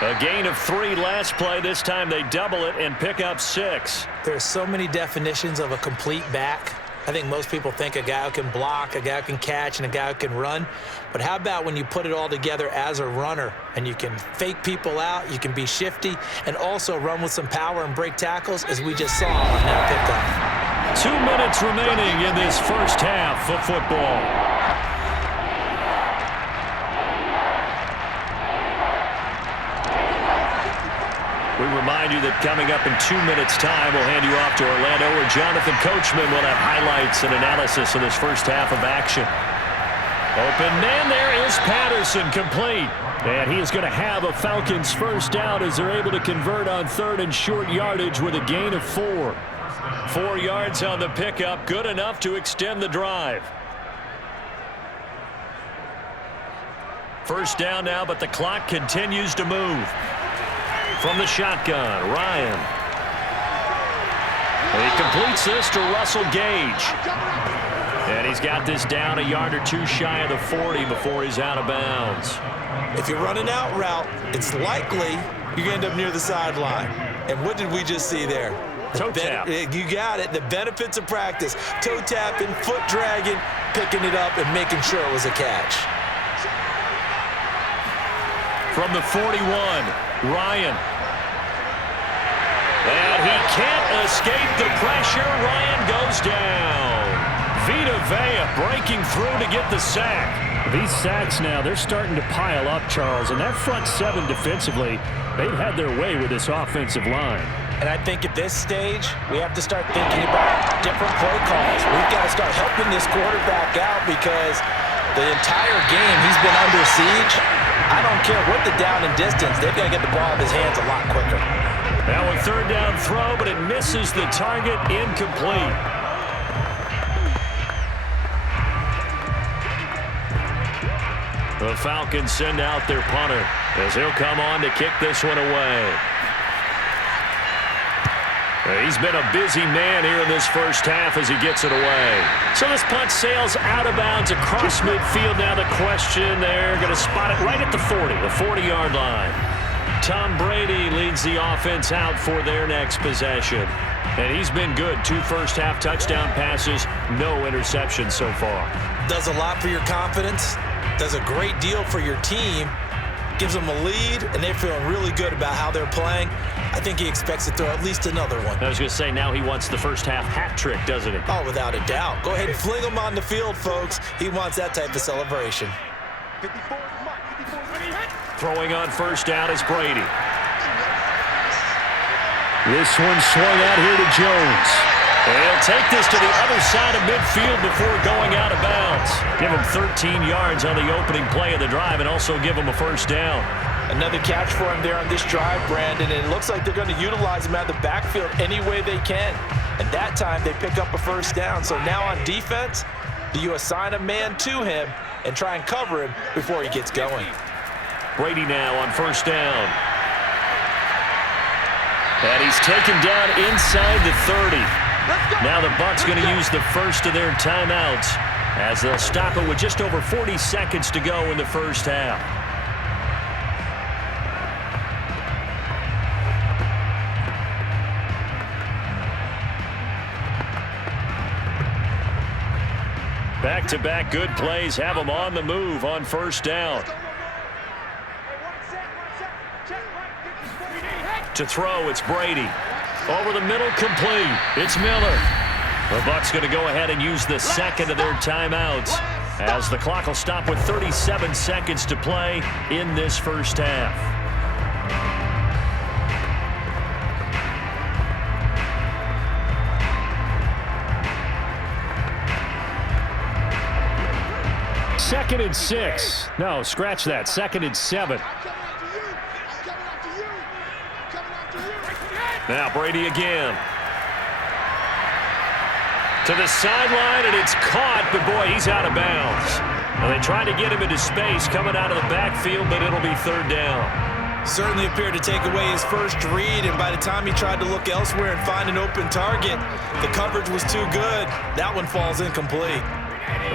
A gain of 3 last play. This time they double it and pick up 6. There's so many definitions of a complete back. I think most people think a guy who can block, a guy who can catch, and a guy who can run. But how about when you put it all together as a runner and you can fake people out, you can be shifty, and also run with some power and break tackles, as we just saw on that pickup. 2 minutes remaining in this first half of football. We remind you that coming up in 2 minutes' time, we'll hand you off to Orlando, where Jonathan Coachman will have highlights and analysis of this first half of action. Open man, there is Patterson, complete. And he is going to have a Falcons first down as they're able to convert on 3rd and short yardage with a gain of 4. 4 yards on the pickup, good enough to extend the drive. First down now, but the clock continues to move. From the shotgun, Ryan. And he completes this to Russell Gage. And he's got this down a yard or 2 shy of the 40 before he's out of bounds. If you're running out route, it's likely you're going to end up near the sideline. And what did we just see there? Toe tap. You got it. The benefits of practice. Toe tapping, foot dragging, picking it up, and making sure it was a catch. From the 41, Ryan. And he can't escape the pressure. Ryan goes down. Vita Vea breaking through to get the sack. These sacks now, they're starting to pile up, Charles. And that front 7 defensively, they've had their way with this offensive line. And I think at this stage, we have to start thinking about different play calls. We've got to start helping this quarterback out because the entire game he's been under siege. I don't care what the down and distance. They've got to get the ball in his hands a lot quicker. Now a 3rd down throw, but it misses the target, incomplete. The Falcons send out their punter as he'll come on to kick this one away. He's been a busy man here in this first half as he gets it away. So this punt sails out of bounds across midfield. Now the question, they're going to spot it right at the 40, the 40-yard line. Tom Brady leads the offense out for their next possession. And he's been good. 2 first-half touchdown passes, no interceptions so far. Does a lot for your confidence. Does a great deal for your team. Gives them a lead, and they're feeling really good about how they're playing. I think he expects to throw at least another one. I was going to say, now he wants the first-half hat trick, doesn't he? Oh, without a doubt. Go ahead and fling him on the field, folks. He wants that type of celebration. 54, Throwing on first down is Brady. This one swung out here to Jones. And he'll take this to the other side of midfield before going out of bounds. Give him 13 yards on the opening play of the drive and also give him a first down. Another catch for him there on this drive, Brandon, and it looks like they're going to utilize him out of the backfield any way they can. And that time they pick up a first down. So now on defense, do you assign a man to him and try and cover him before he gets going? Brady now on first down. And he's taken down inside the 30. Now the Bucs going to use the first of their timeouts as they'll stop it with just over 40 seconds to go in the first half. Back-to-back good plays have them on the move on first down. To throw, it's Brady. Over the middle, complete. It's Miller. The Bucs going to go ahead and use the second of their timeouts as the clock will stop with 37 seconds to play in this first half. Second and 6. No, scratch that. Second and 7. Now Brady again. To the sideline, and it's caught, but boy, he's out of bounds. Now they tried to get him into space coming out of the backfield, but it'll be third down. Certainly appeared to take away his first read, and by the time he tried to look elsewhere and find an open target, the coverage was too good. That one falls incomplete.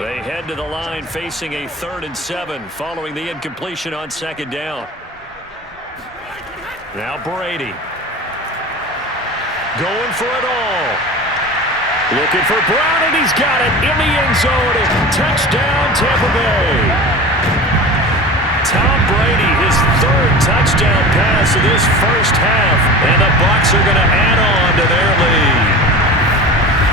They head to the line facing a 3rd and 7 following the incompletion on second down. Now Brady. Going for it all. Looking for Brown, and he's got it in the end zone. Touchdown, Tampa Bay. Tom Brady, his 3rd touchdown pass of this first half, and the Bucs are going to add on to their lead.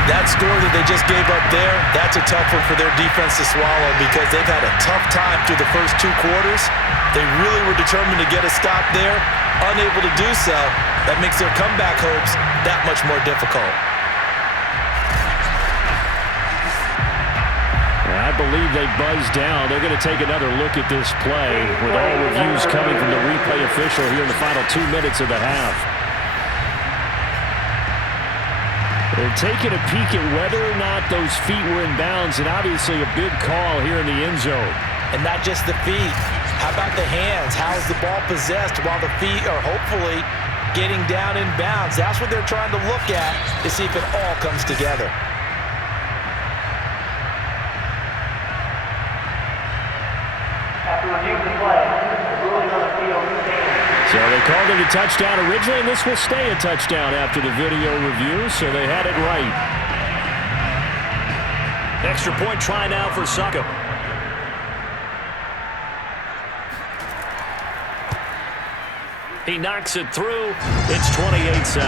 That score that they just gave up there, that's a tough one for their defense to swallow because they've had a tough time through the first 2 quarters. They really were determined to get a stop there. Unable to do so, that makes their comeback hopes that much more difficult. I believe they buzzed down. They're going to take another look at this play with all reviews coming from the replay official here in the final 2 minutes of the half. They're taking a peek at whether or not those feet were in bounds, and obviously a big call here in the end zone. And not just the feet. How about the hands? How is the ball possessed while the feet are hopefully getting down in bounds? That's what they're trying to look at to see if it all comes together. So they called it a touchdown originally, and this will stay a touchdown after the video review, so they had it right. Extra point try now for Suckup. He knocks it through. It's 28-7.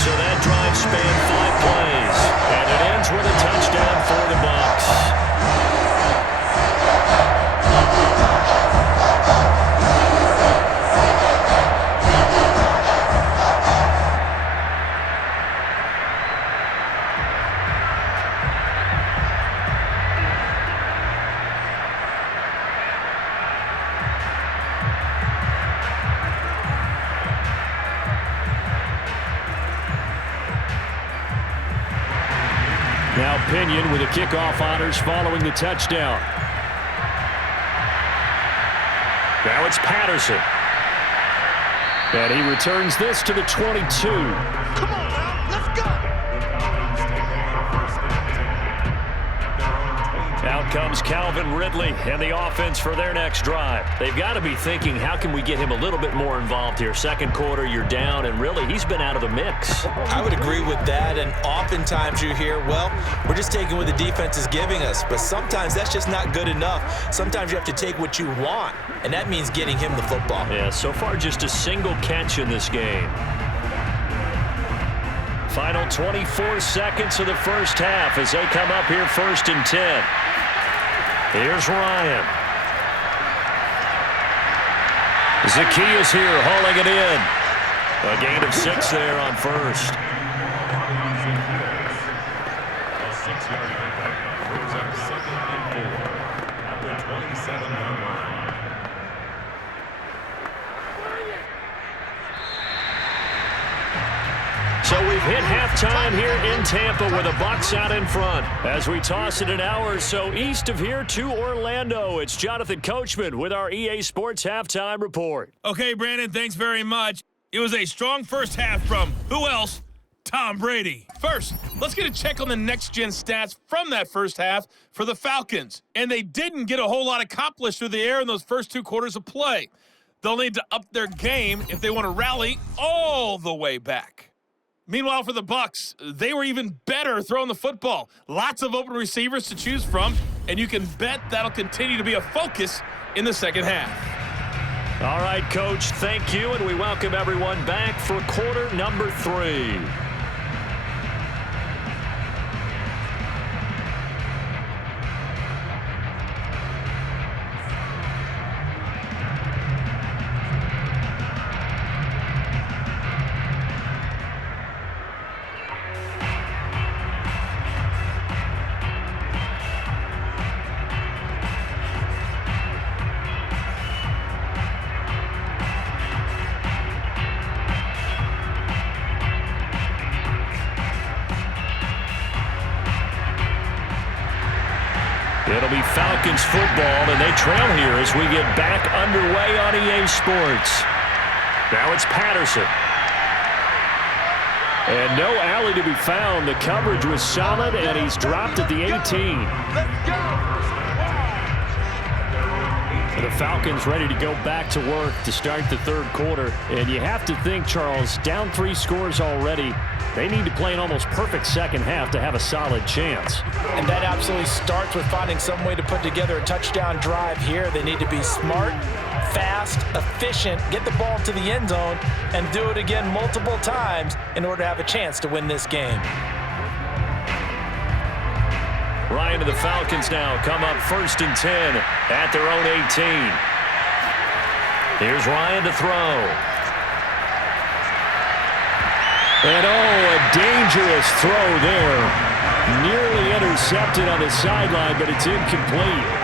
So that drive spanned 5 plays, and it ends with a touchdown for the Bucs. Now Pinion with the kickoff honors following the touchdown. Now it's Patterson. And he returns this to the 22. Come on now, let's go. Out comes Calvin Ridley and the offense for their next drive. They've got to be thinking, how can we get him a little bit more involved here? Second quarter, you're down, and really, he's been out of the mix. I would agree with that, and oftentimes you hear, well, we're just taking what the defense is giving us, but sometimes that's just not good enough. Sometimes you have to take what you want, and that means getting him the football. Yeah, so far just a single catch in this game. Final 24 seconds of the first half as they come up here 1st and 10. Here's Ryan. Zacchaeus here hauling it in. A gain of 6 there on first. A 6-yard pickup brings up 2nd and 4 at the 27-yard line. So we've hit halftime here in Tampa with the Bucs out in front. As we toss it an hour or so east of here to Orlando, it's Jonathan Coachman with our EA Sports Halftime Report. Okay, Brandon, thanks very much. It was a strong first half from who else? Tom Brady. First, let's get a check on the next-gen stats from that first half for the Falcons. And they didn't get a whole lot accomplished through the air in those first 2 quarters of play. They'll need to up their game if they want to rally all the way back. Meanwhile, for the Bucs, they were even better throwing the football. Lots of open receivers to choose from, and you can bet that'll continue to be a focus in the second half. All right, Coach, thank you, and we welcome everyone back for quarter number 3. It'll be Falcons football, and they trail here as we get back underway on EA Sports. Now it's Patterson. And no alley to be found. The coverage was solid, and he's dropped at the 18. Let's go. The Falcons ready to go back to work to start the third quarter. And you have to think, Charles, down 3 scores already. They need to play an almost perfect second half to have a solid chance. And that absolutely starts with finding some way to put together a touchdown drive here. They need to be smart, fast, efficient, get the ball to the end zone, and do it again multiple times in order to have a chance to win this game. Ryan and the Falcons now come up 1st and 10 at their own 18. Here's Ryan to throw. And a dangerous throw there. Nearly intercepted on the sideline, but it's incomplete.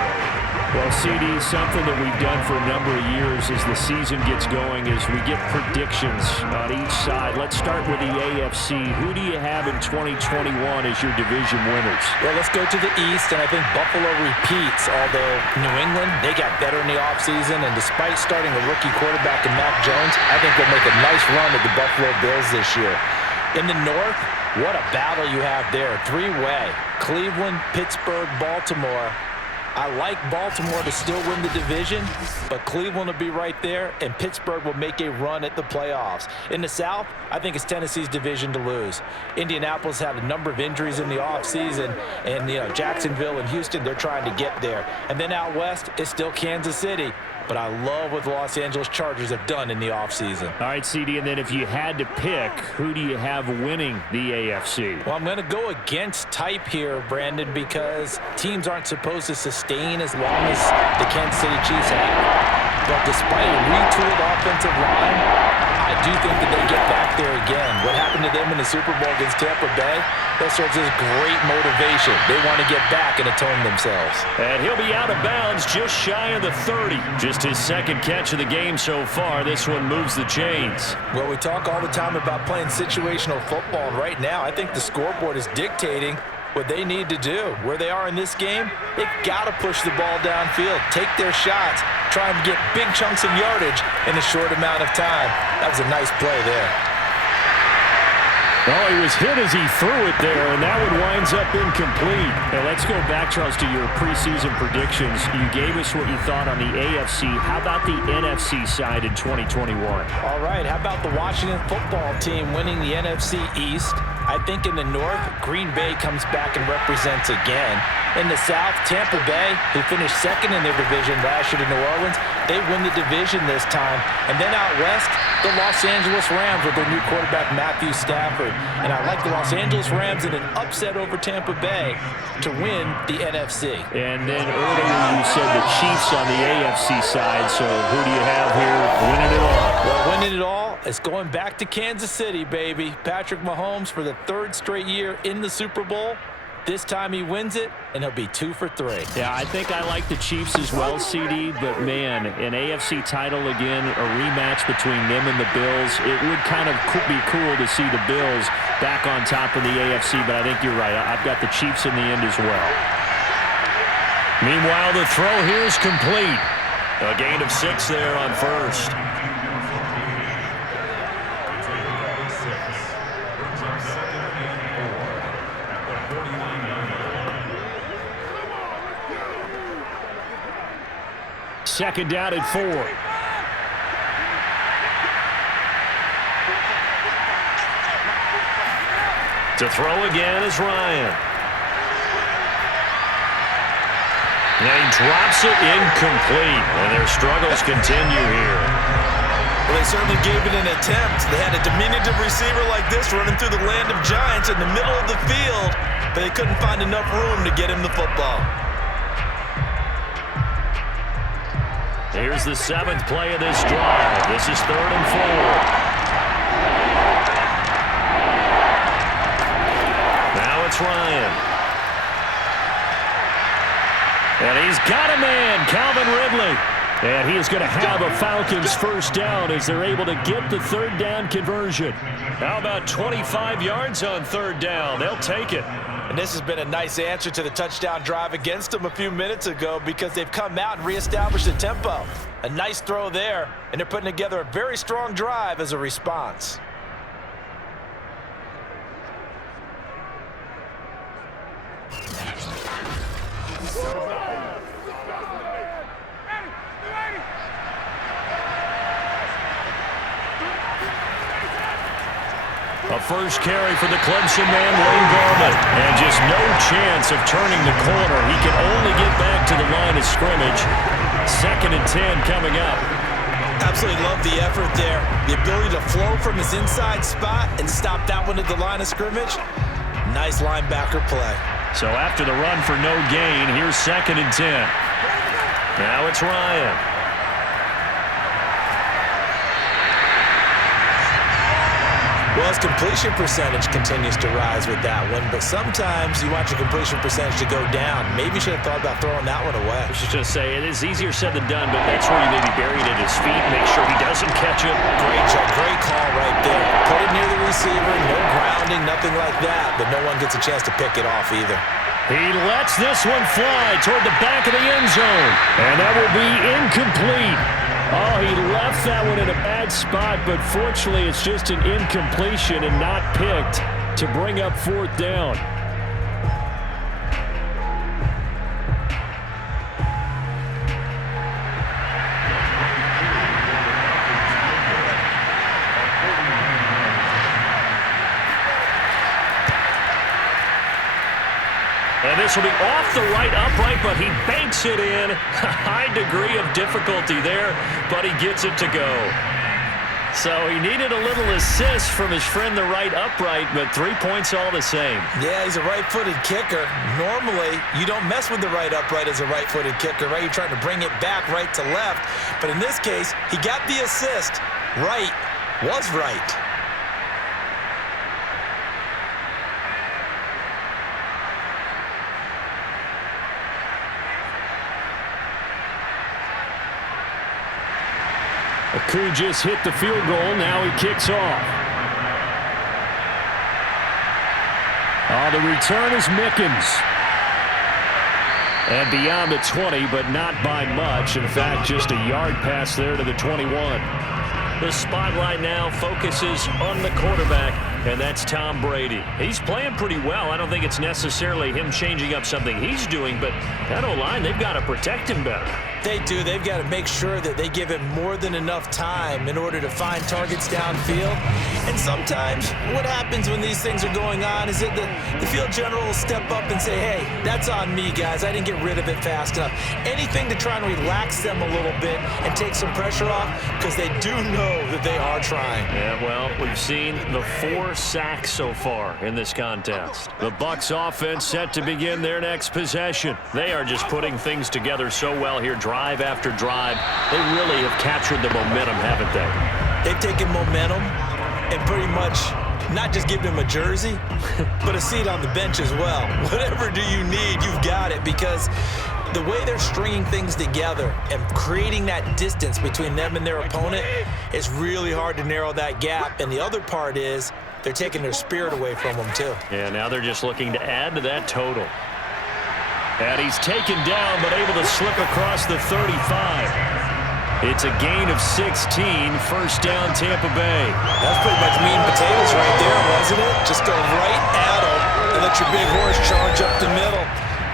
Well, CD, something that we've done for a number of years as the season gets going is we get predictions on each side. Let's start with the AFC. Who do you have in 2021 as your division winners? Well, let's go to the East, and I think Buffalo repeats, although New England, they got better in the offseason, and despite starting a rookie quarterback in Mac Jones, I think they'll make a nice run at the Buffalo Bills this year. In the North, what a battle you have there. 3-way. Cleveland, Pittsburgh, Baltimore. I like Baltimore to still win the division, but Cleveland will be right there, and Pittsburgh will make a run at the playoffs. In the South, I think it's Tennessee's division to lose. Indianapolis had a number of injuries in the offseason, and Jacksonville and Houston, they're trying to get there. And then out West, it's still Kansas City. But I love what the Los Angeles Chargers have done in the offseason. All right, CD, and then if you had to pick, who do you have winning the AFC? Well, I'm going to go against type here, Brandon, because teams aren't supposed to sustain as long as the Kansas City Chiefs have. But despite a retooled offensive line, I do think that they get back there again. What happened to them in the Super Bowl against Tampa Bay, that serves as great motivation. They want to get back and atone themselves. And he'll be out of bounds just shy of the 30. Just his second catch of the game so far. This one moves the chains. Well, we talk all the time about playing situational football, and right now I think the scoreboard is dictating what they need to do. Where they are in this game, they've got to push the ball downfield, take their shots, try and get big chunks of yardage in a short amount of time. That was a nice play there. Well, he was hit as he threw it there, and that one winds up incomplete. Now, let's go back, Charles, to your preseason predictions. You gave us what you thought on the AFC. How about the NFC side in 2021? All right, how about the Washington football team winning the NFC East? I think in the North, Green Bay comes back and represents again. In the South, Tampa Bay, who finished second in their division last year to New Orleans, they win the division this time. And then out West, the Los Angeles Rams with their new quarterback, Matthew Stafford. And I like the Los Angeles Rams in an upset over Tampa Bay to win the NFC. And then earlier you said the Chiefs on the AFC side, so who do you have here winning it all? Well, winning it all is going back to Kansas City, baby. Patrick Mahomes for the 3rd straight year in the Super Bowl. This time he wins it, and he'll be 2 for 3. Yeah, I think I like the Chiefs as well, CD, but man, an AFC title again, a rematch between them and the Bills. It would kind of be cool to see the Bills back on top of the AFC, but I think you're right. I've got the Chiefs in the end as well. Meanwhile, the throw here is complete. A gain of 6 there on first. second down and 4. To throw again is Ryan. And he drops it incomplete, and their struggles continue here. Well, they certainly gave it an attempt. They had a diminutive receiver like this running through the land of giants in the middle of the field, but they couldn't find enough room to get him the football. Here's the 7th play of this drive. This is 3rd and 4. Now it's Ryan. And he's got a man, Calvin Ridley. And he is going to have a Falcons first down as they're able to get the 3rd down conversion. How about 25 yards on 3rd down? They'll take it. And this has been a nice answer to the touchdown drive against them a few minutes ago because they've come out and reestablished the tempo. A nice throw there, and they're putting together a very strong drive as a response. A first carry for the Clemson man, Wayne Gallman. And just no chance of turning the corner. He can only get back to the line of scrimmage. 2nd and 10 coming up. Absolutely love the effort there. The ability to flow from his inside spot and stop that one at the line of scrimmage. Nice linebacker play. So after the run for no gain, here's 2nd and 10. Now it's Ryan. Well, his completion percentage continues to rise with that one, but sometimes you want your completion percentage to go down. Maybe you should have thought about throwing that one away. I was just going to say, it is easier said than done, but that's where you maybe bury it at his feet, make sure he doesn't catch it. Great call right there. Put it near the receiver, no grounding, nothing like that, but no one gets a chance to pick it off either. He lets this one fly toward the back of the end zone. And that will be incomplete. Oh, he left that one in a bad spot, but fortunately it's just an incompletion and not picked to bring up 4th down. And this will be off the right upright, but he banks it in. A high degree of difficulty there, but he gets it to go. So he needed a little assist from his friend the right upright, but 3 points all the same. Yeah, he's a right-footed kicker. Normally, you don't mess with the right upright as a right-footed kicker, right? You're trying to bring it back right to left. But in this case, he got the assist. Right was right. Aku just hit the field goal. Now he kicks off. The return is Mickens. And beyond the 20, but not by much. In fact, just a yard pass there to the 21. The spotlight now focuses on the quarterback, and that's Tom Brady. He's playing pretty well. I don't think it's necessarily him changing up something he's doing, but that O-line, they've got to protect him better. They do. They've got to make sure that they give him more than enough time in order to find targets downfield. And sometimes what happens when these things are going on is that the field general will step up and say, hey, that's on me, guys. I didn't get rid of it fast enough. Anything to try and relax them a little bit and take some pressure off because they do know that they are trying. Yeah, well, we've seen the 4 sacks so far in this contest. The Bucs offense set to begin their next possession. They are just putting things together so well here, drive after drive. They really have captured the momentum, haven't they? They've taken momentum and pretty much not just given him a jersey, but a seat on the bench as well. Whatever do you need, you've got it, because the way they're stringing things together and creating that distance between them and their opponent is really hard to narrow that gap. And the other part is they're taking their spirit away from them, too. Yeah, now they're just looking to add to that total. And he's taken down, but able to slip across the 35. It's a gain of 16, first down Tampa Bay. That's pretty much meat and potatoes right there, wasn't it? Just go right at them and let your big horse charge up the middle.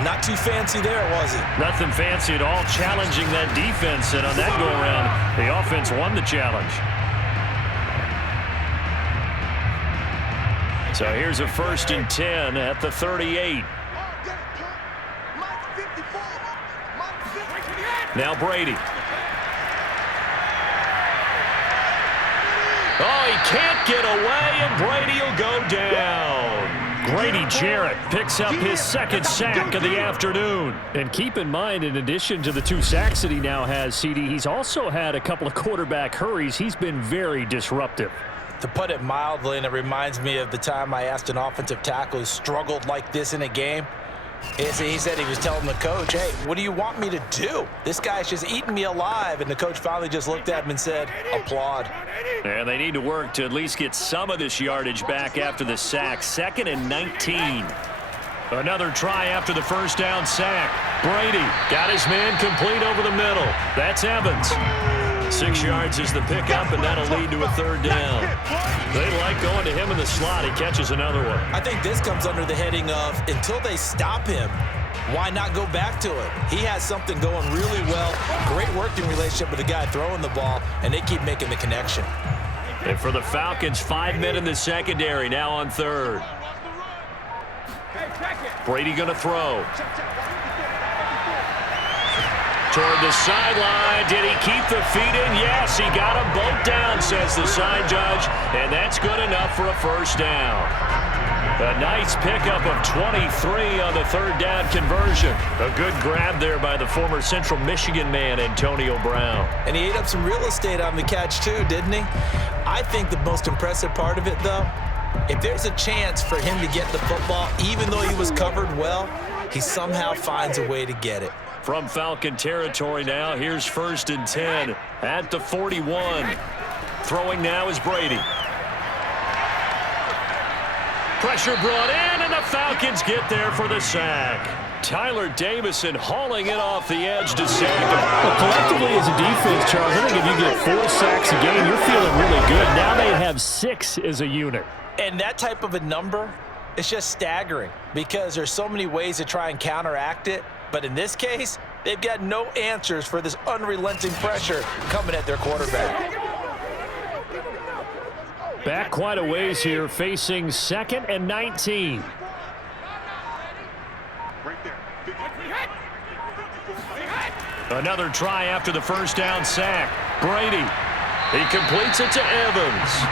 Not too fancy there, was it? Nothing fancy at all, challenging that defense, and on that go-around, the offense won the challenge. So here's a 1st and 10 at the 38. Now Brady. Oh, he can't get away, and Brady will go down. Grady Jarrett picks up his 2nd sack of the afternoon. And keep in mind, in addition to the 2 sacks that he now has, CD, he's also had a couple of quarterback hurries. He's been very disruptive. To put it mildly, and it reminds me of the time I asked an offensive tackle who struggled like this in a game. He said he was telling the coach, hey, what do you want me to do? This guy's just eating me alive. And the coach finally just looked at him and said, applaud. And they need to work to at least get some of this yardage back after the sack. 2nd and 19. Another try after the 1st down sack. Brady got his man complete over the middle. That's Evans. 6 yards is the pickup, and that'll lead to a 3rd down. They like going to him in the slot. He catches another one. I think this comes under the heading of, until they stop him, why not go back to it? He has something going really well. Great working relationship with the guy throwing the ball, and they keep making the connection. And for the Falcons, 5 men in the secondary, now on 3rd. Brady going to throw. Toward the sideline. Did he keep the feet in? Yes, he got them both down, says the side judge, and that's good enough for a 1st down. A nice pickup of 23 on the 3rd down conversion. A good grab there by the former Central Michigan man, Antonio Brown. And he ate up some real estate on the catch, too, didn't he? I think the most impressive part of it, though, if there's a chance for him to get the football, even though he was covered well, he somehow finds a way to get it. From Falcon territory now, here's 1st and 10 at the 41. Throwing now is Brady. Pressure brought in, and the Falcons get there for the sack. Tyler Davison hauling it off the edge to sack him. Well, collectively as a defense, Charles, I think if you get 4 sacks a game, you're feeling really good. Now they have 6 as a unit. And that type of a number, it's just staggering because there's so many ways to try and counteract it. But in this case, they've got no answers for this unrelenting pressure coming at their quarterback. Back quite a ways here, facing 2nd and 19. Another try after the 1st down sack. Brady. He completes it to Evans.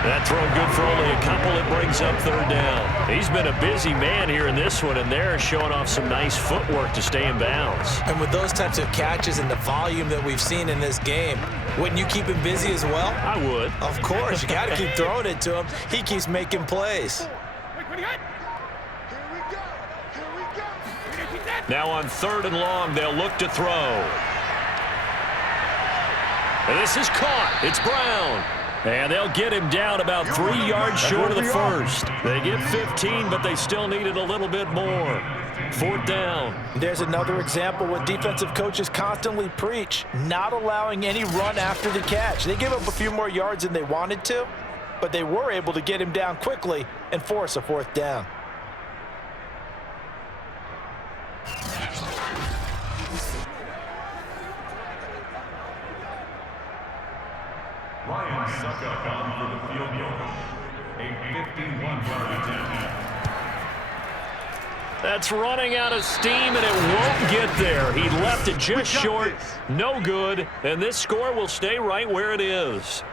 That throw good for only a couple. It brings up 3rd down. He's been a busy man here in this one, and they're showing off some nice footwork to stay in bounds. And with those types of catches and the volume that we've seen in this game, wouldn't you keep him busy as well? I would. Of course. You got to keep throwing it to him. He keeps making plays. Now on 3rd and long, they'll look to throw. And this is caught. It's Brown. And they'll get him down about 3 yards short of the 1st. They get 15, but they still needed a little bit more. 4th down. There's another example what defensive coaches constantly preach, not allowing any run after the catch. They give up a few more yards than they wanted to, but they were able to get him down quickly and force a 4th down. Ryan Suckup on for the field goal. A 51-yard attempt. That's running out of steam, and it won't get there. He left it just short. No good, and this score will stay right where it is.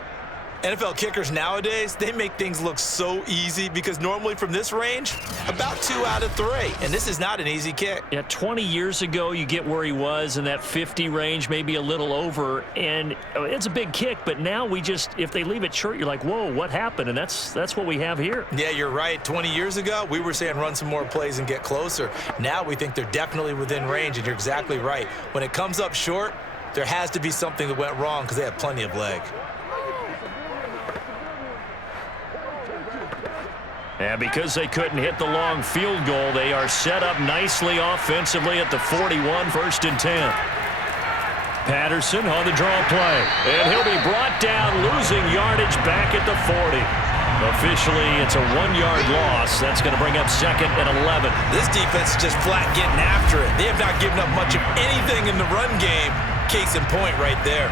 NFL kickers nowadays, they make things look so easy because normally from this range, about 2 out of 3. And this is not an easy kick. Yeah, 20 years ago, you get where he was in that 50 range, maybe a little over, and it's a big kick, but now we just, if they leave it short, you're like, whoa, what happened? And that's what we have here. Yeah, you're right. 20 years ago, we were saying run some more plays and get closer. Now we think they're definitely within range, and you're exactly right. When it comes up short, there has to be something that went wrong because they have plenty of leg. And because they couldn't hit the long field goal, they are set up nicely offensively at the 41, 1st and 10. Patterson on the draw play. And he'll be brought down, losing yardage back at the 40. Officially, it's a 1-yard loss. That's going to bring up 2nd and 11. This defense is just flat getting after it. They have not given up much of anything in the run game. Case in point right there.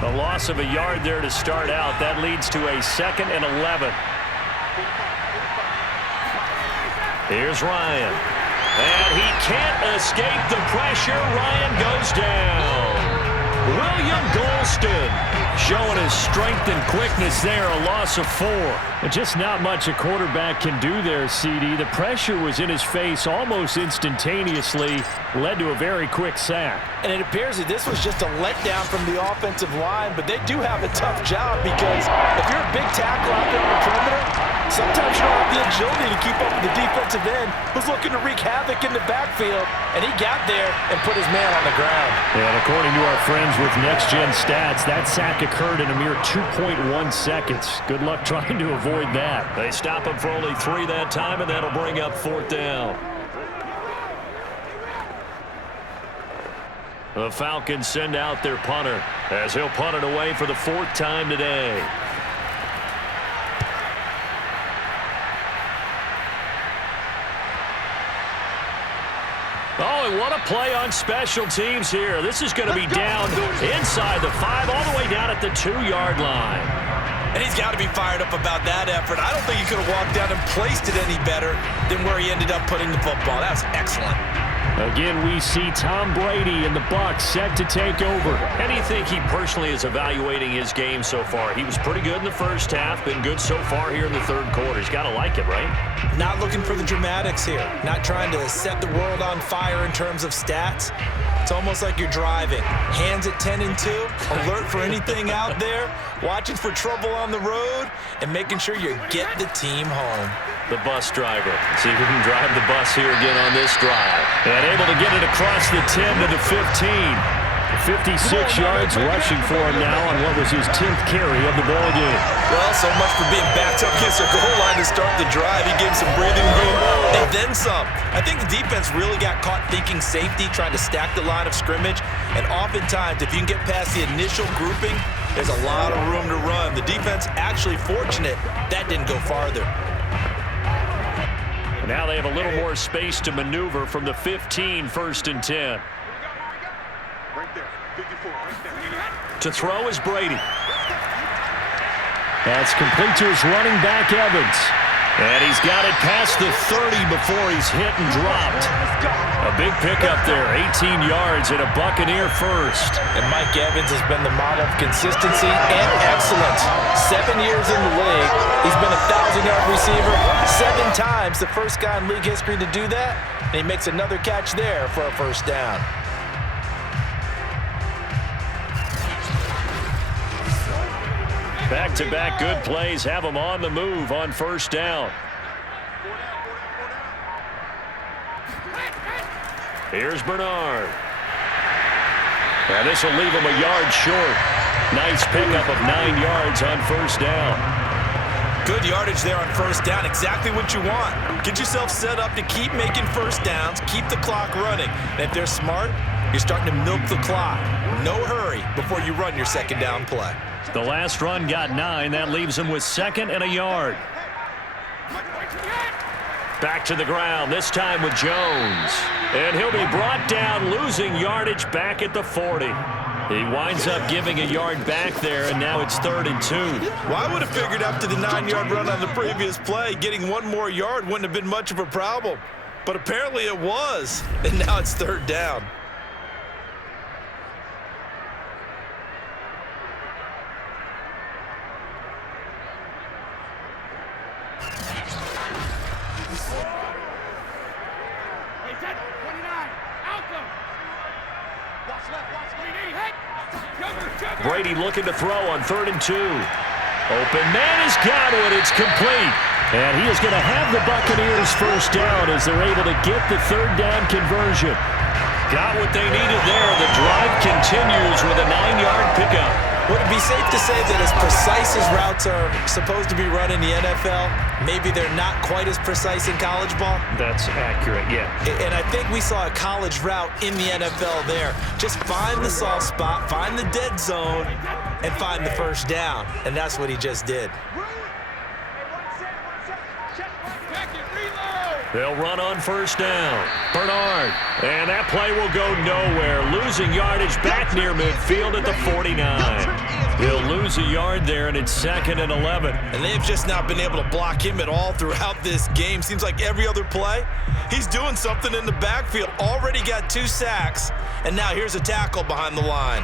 A loss of a yard there to start out. That leads to a 2nd and 11. Here's Ryan. And he can't escape the pressure. Ryan goes down. William Golston showing his strength and quickness there. A loss of 4. Just not much a quarterback can do there, CD. The pressure was in his face almost instantaneously. Led to a very quick sack. And it appears that this was just a letdown from the offensive line, but they do have a tough job because if you're a big tackle out there on the perimeter, sometimes you don't have the agility to keep up with the defensive end who's looking to wreak havoc in the backfield, and he got there and put his man on the ground. And according to our friends with Next Gen Stats, that sack occurred in a mere 2.1 seconds. Good luck trying to avoid that. They stop him for only 3 that time, and that'll bring up 4th down. The Falcons send out their punter as he'll punt it away for the 4th time today. Oh, and what a play on special teams here. This is going to be down inside the 5, all the way down at the 2-yard line. And he's got to be fired up about that effort. I don't think he could have walked down and placed it any better than where he ended up putting the football. That was excellent. Again, we see Tom Brady and the Bucs set to take over. How do you think he personally is evaluating his game so far? He was pretty good in the first half, been good so far here in the 3rd quarter. He's got to like it, right? Not looking for the dramatics here. Not trying to set the world on fire in terms of stats. It's almost like you're driving. Hands at 10 and 2, alert for anything out there, watching for trouble on the road, and making sure you get the team home. The bus driver. See who can drive the bus here again on this drive. And able to get it across the 10 to the 15. 56 yards rushing for him now on what was his 10th carry of the ball game. Well, so much for being backed up against the goal line to start the drive. He gave some breathing room and then some. I think the defense really got caught thinking safety, trying to stack the line of scrimmage. And oftentimes, if you can get past the initial grouping, there's a lot of room to run. The defense actually fortunate that didn't go farther. Now they have a little more space to maneuver from the 15, 1st and 10. To throw is Brady. That's complete to his running back, Evans. And he's got it past the 30 before he's hit and dropped. A big pickup there, 18 yards and a Buccaneer first. And Mike Evans has been the model of consistency and excellence. 7 years in the league. He's been a 1,000-yard receiver 7 times, the first guy in league history to do that. And he makes another catch there for a 1st down. Back-to-back good plays have him on the move on 1st down. Here's Bernard. And this will leave him a yard short. Nice pickup of 9 yards on 1st down. Good yardage there on 1st down. Exactly what you want. Get yourself set up to keep making 1st downs, keep the clock running. And if they're smart, you're starting to milk the clock. No hurry before you run your 2nd down play. The last run got 9. That leaves him with 2nd and a yard. Back to the ground, this time with Jones. And he'll be brought down, losing yardage back at the 40. He winds up giving a yard back there, and now it's 3rd and 2. Well, I would have figured after the 9-yard run on the previous play, getting 1 more yard wouldn't have been much of a problem. But apparently it was, and now it's 3rd down. Brady looking to throw on 3rd and 2. Open man has got it. It's complete. And he is going to have the Buccaneers 1st down as they're able to get the 3rd down conversion. Got what they needed there. The drive continues with a 9-yard pickup. Would it be safe to say that as precise as routes are supposed to be run in the NFL, maybe they're not quite as precise in college ball? That's accurate, yeah. And I think we saw a college route in the NFL there. Just find the soft spot, find the dead zone, and find the first down. And that's what he just did. They'll run on first down. Bernard. And that play will go nowhere. Losing yardage back near midfield at the 49. They'll lose a yard there, and it's 2nd and 11. And they've just not been able to block him at all throughout this game. Seems like every other play, he's doing something in the backfield. Already got 2 sacks, and now here's a tackle behind the line.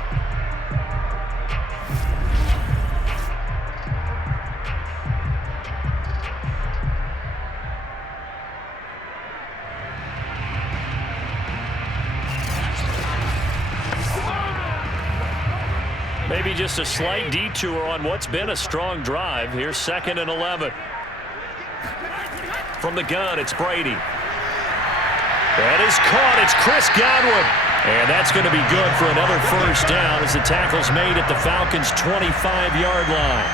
Maybe just a slight detour on what's been a strong drive. Here's 2nd and 11. From the gun, it's Brady. That is caught. It's Chris Godwin. And that's going to be good for another first down as the tackle's made at the Falcons' 25-yard line.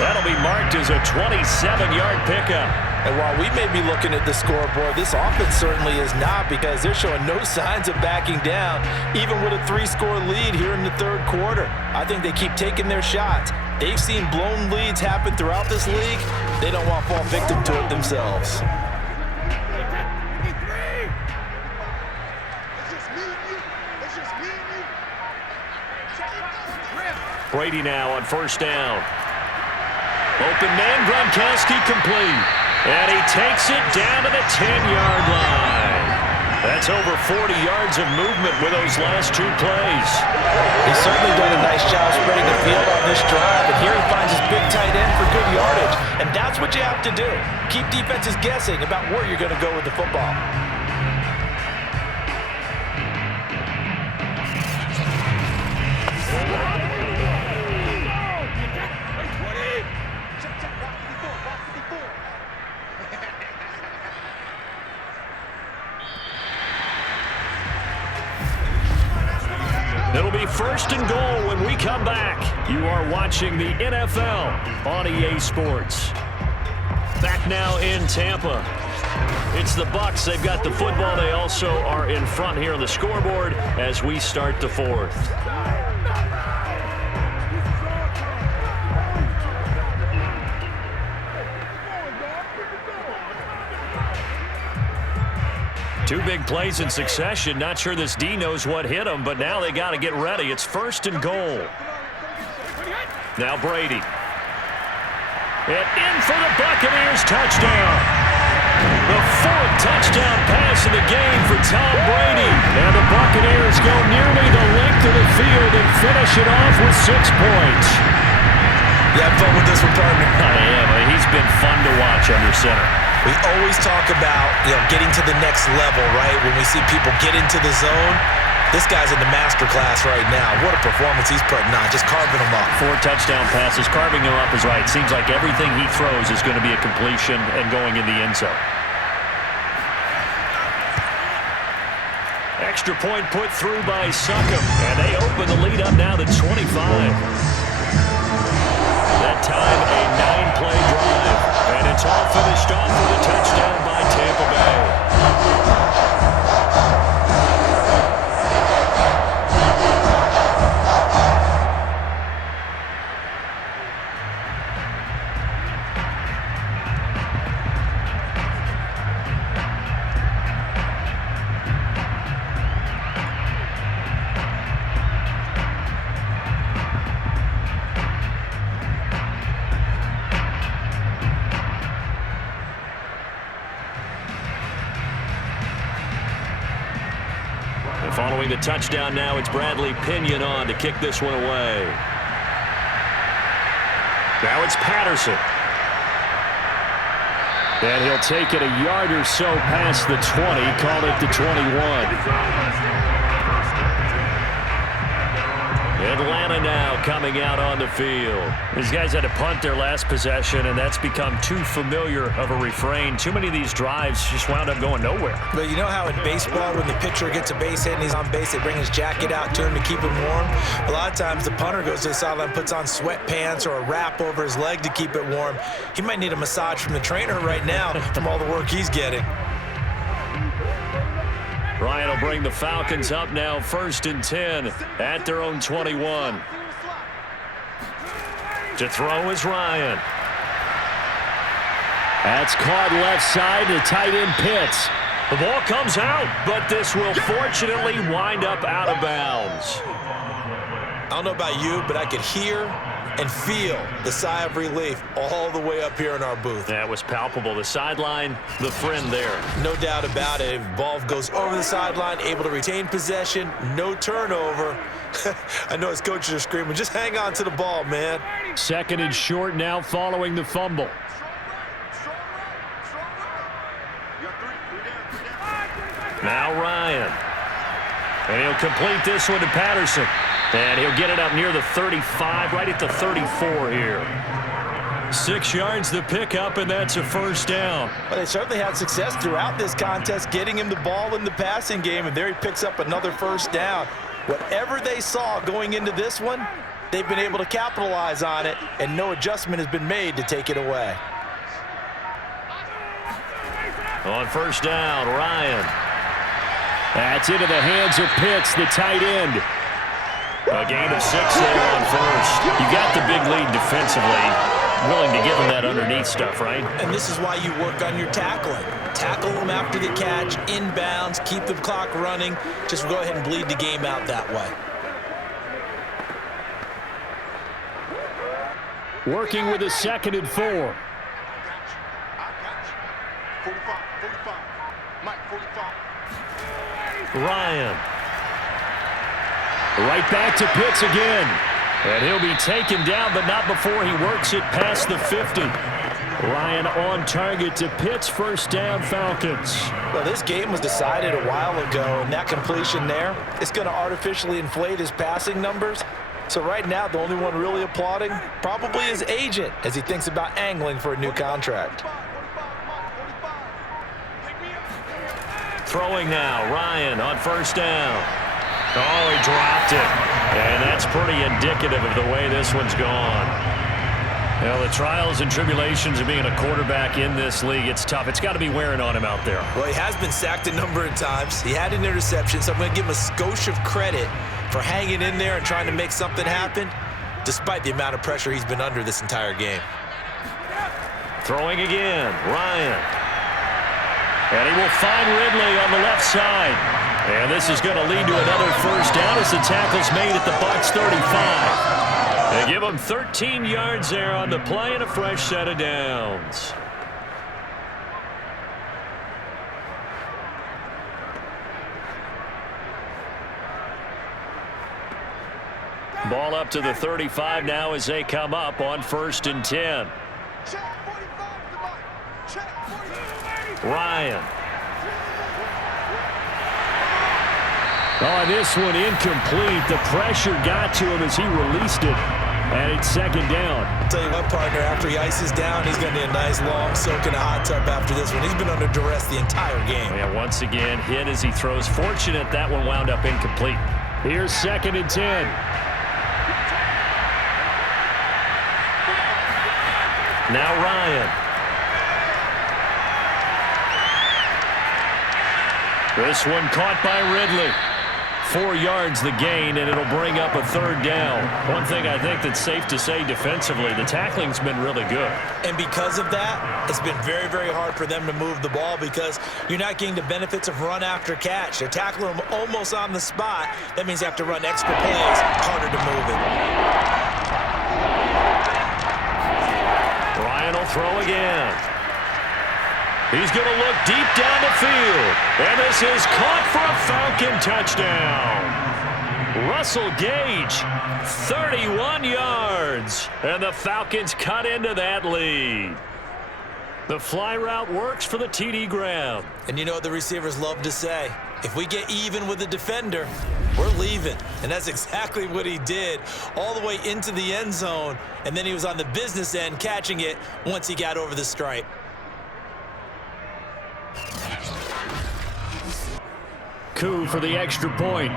That'll be marked as a 27-yard pickup. And while we may be looking at the scoreboard, this offense certainly is not, because they're showing no signs of backing down, even with a 3-score lead here in the 3rd quarter. I think they keep taking their shots. They've seen blown leads happen throughout this league. They don't want to fall victim to it themselves. Brady now on first down. Open man, Gronkowski complete. And he takes it down to the 10-yard line. That's over 40 yards of movement with those last 2 plays. He's certainly done a nice job spreading the field on this drive, and here he finds his big tight end for good yardage. And that's what you have to do. Keep defenses guessing about where you're going to go with the football. It'll be 1st and goal when we come back. You are watching the NFL on EA Sports. Back now in Tampa. It's the Bucs. They've got the football. They also are in front here on the scoreboard as we start the 4th. Two big plays in succession. Not sure this D knows what hit him, but now they got to get ready. It's 1st and goal. Now Brady. And in for the Buccaneers touchdown. The 4th touchdown pass of the game for Tom Brady. And the Buccaneers go nearly the length of the field and finish it off with 6 points. You have fun with this one, partner? I am. He's been fun to watch under center. We always talk about, getting to the next level, right? When we see people get into the zone, this guy's in the master class right now. What a performance he's putting on, just carving them up. 4 touchdown passes, carving them up is right. Seems like everything he throws is going to be a completion and going in the end zone. Extra point put through by Succum, and they open the lead up now to 25. That time, a 9-play drive, and it's all finished off with a touchdown by Tampa Bay. Following the touchdown now, it's Bradley Pinion on to kick this one away. Now it's Patterson. And he'll take it a yard or so past the 20, call it the 21. Atlanta veteran now coming out on the field. These guys had to punt their last possession, and that's become too familiar of a refrain. Too many of these drives just wound up going nowhere. But you know how in baseball, when the pitcher gets a base hit and he's on base, they bring his jacket out to him to keep him warm? A lot of times the punter goes to the sideline, puts on sweatpants or a wrap over his leg to keep it warm. He might need a massage from the trainer right now from all the work he's getting. Ryan will bring the Falcons up now, 1st and 10 at their own 21. To throw is Ryan. That's caught left side. The tight end Pitts. The ball comes out, but this will fortunately wind up out of bounds. I don't know about you, but I could hear and feel the sigh of relief all the way up here in our booth. That was palpable. The sideline, the friend there. No doubt about it. If the ball goes over the sideline, able to retain possession, no turnover. I know his coaches are screaming, just hang on to the ball, man. 2nd and short now following the fumble. Now Ryan. And he'll complete this one to Patterson. And he'll get it up near the 35, right at the 34 here. 6 yards the pickup, and that's a 1st down. Well, they certainly had success throughout this contest, getting him the ball in the passing game, and there he picks up another 1st down. Whatever they saw going into this one, they've been able to capitalize on it, and no adjustment has been made to take it away. On 1st down, Ryan. That's into the hands of Pitts, the tight end. A gain of 6 there on 1st. You got the big lead defensively. Willing to give him that underneath stuff, right? And this is why you work on your tackling. Tackle them after the catch, inbounds, keep the clock running. Just go ahead and bleed the game out that way. Working with a 2nd and 4. I got you. 45, 45. Mike, 45. Ryan. Right back to Pitts again. And he'll be taken down, but not before he works it past the 50. Ryan on target to Pitts, 1st down, Falcons. Well, this game was decided a while ago, and that completion there, it's going to artificially inflate his passing numbers. So right now, the only one really applauding probably his agent as he thinks about angling for a new contract. Throwing now, Ryan on 1st down. Oh, he dropped it. And that's pretty indicative of the way this one's gone. Well, the trials and tribulations of being a quarterback in this league, it's tough. It's got to be wearing on him out there. Well, he has been sacked a number of times. He had an interception, so I'm going to give him a skosh of credit for hanging in there and trying to make something happen, despite the amount of pressure he's been under this entire game. Throwing again, Ryan. And he will find Ridley on the left side. And this is going to lead to another 1st down as the tackle's made at the Bucs 35. They give him 13 yards there on the play and a fresh set of downs. Ball up to the 35 now as they come up on 1st and 10. Ryan. Oh, this one incomplete. The pressure got to him as he released it. And it's 2nd down. I'll tell you what, partner, after he ices down, he's going to need a nice long soak in a hot tub after this one. He's been under duress the entire game. Yeah, once again, hit as he throws. Fortunate that one wound up incomplete. Here's 2nd and 10. Now Ryan. This one caught by Ridley. 4 yards the gain, and it'll bring up a 3rd down. One thing I think that's safe to say defensively, the tackling's been really good. And because of that, it's been very, very hard for them to move the ball because you're not getting the benefits of run after catch. They're tackling them almost on the spot. That means you have to run extra plays, harder to move it. Ryan will throw again. He's going to look deep down the field. And this is caught for a Falcon touchdown. Russell Gage, 31 yards. And the Falcons cut into that lead. The fly route works for the TD grab. And you know what the receivers love to say? if we get even with the defender, we're leaving. And that's exactly what he did, all the way into the end zone. And then he was on the business end catching it once he got over the stripe. Coup for the extra point.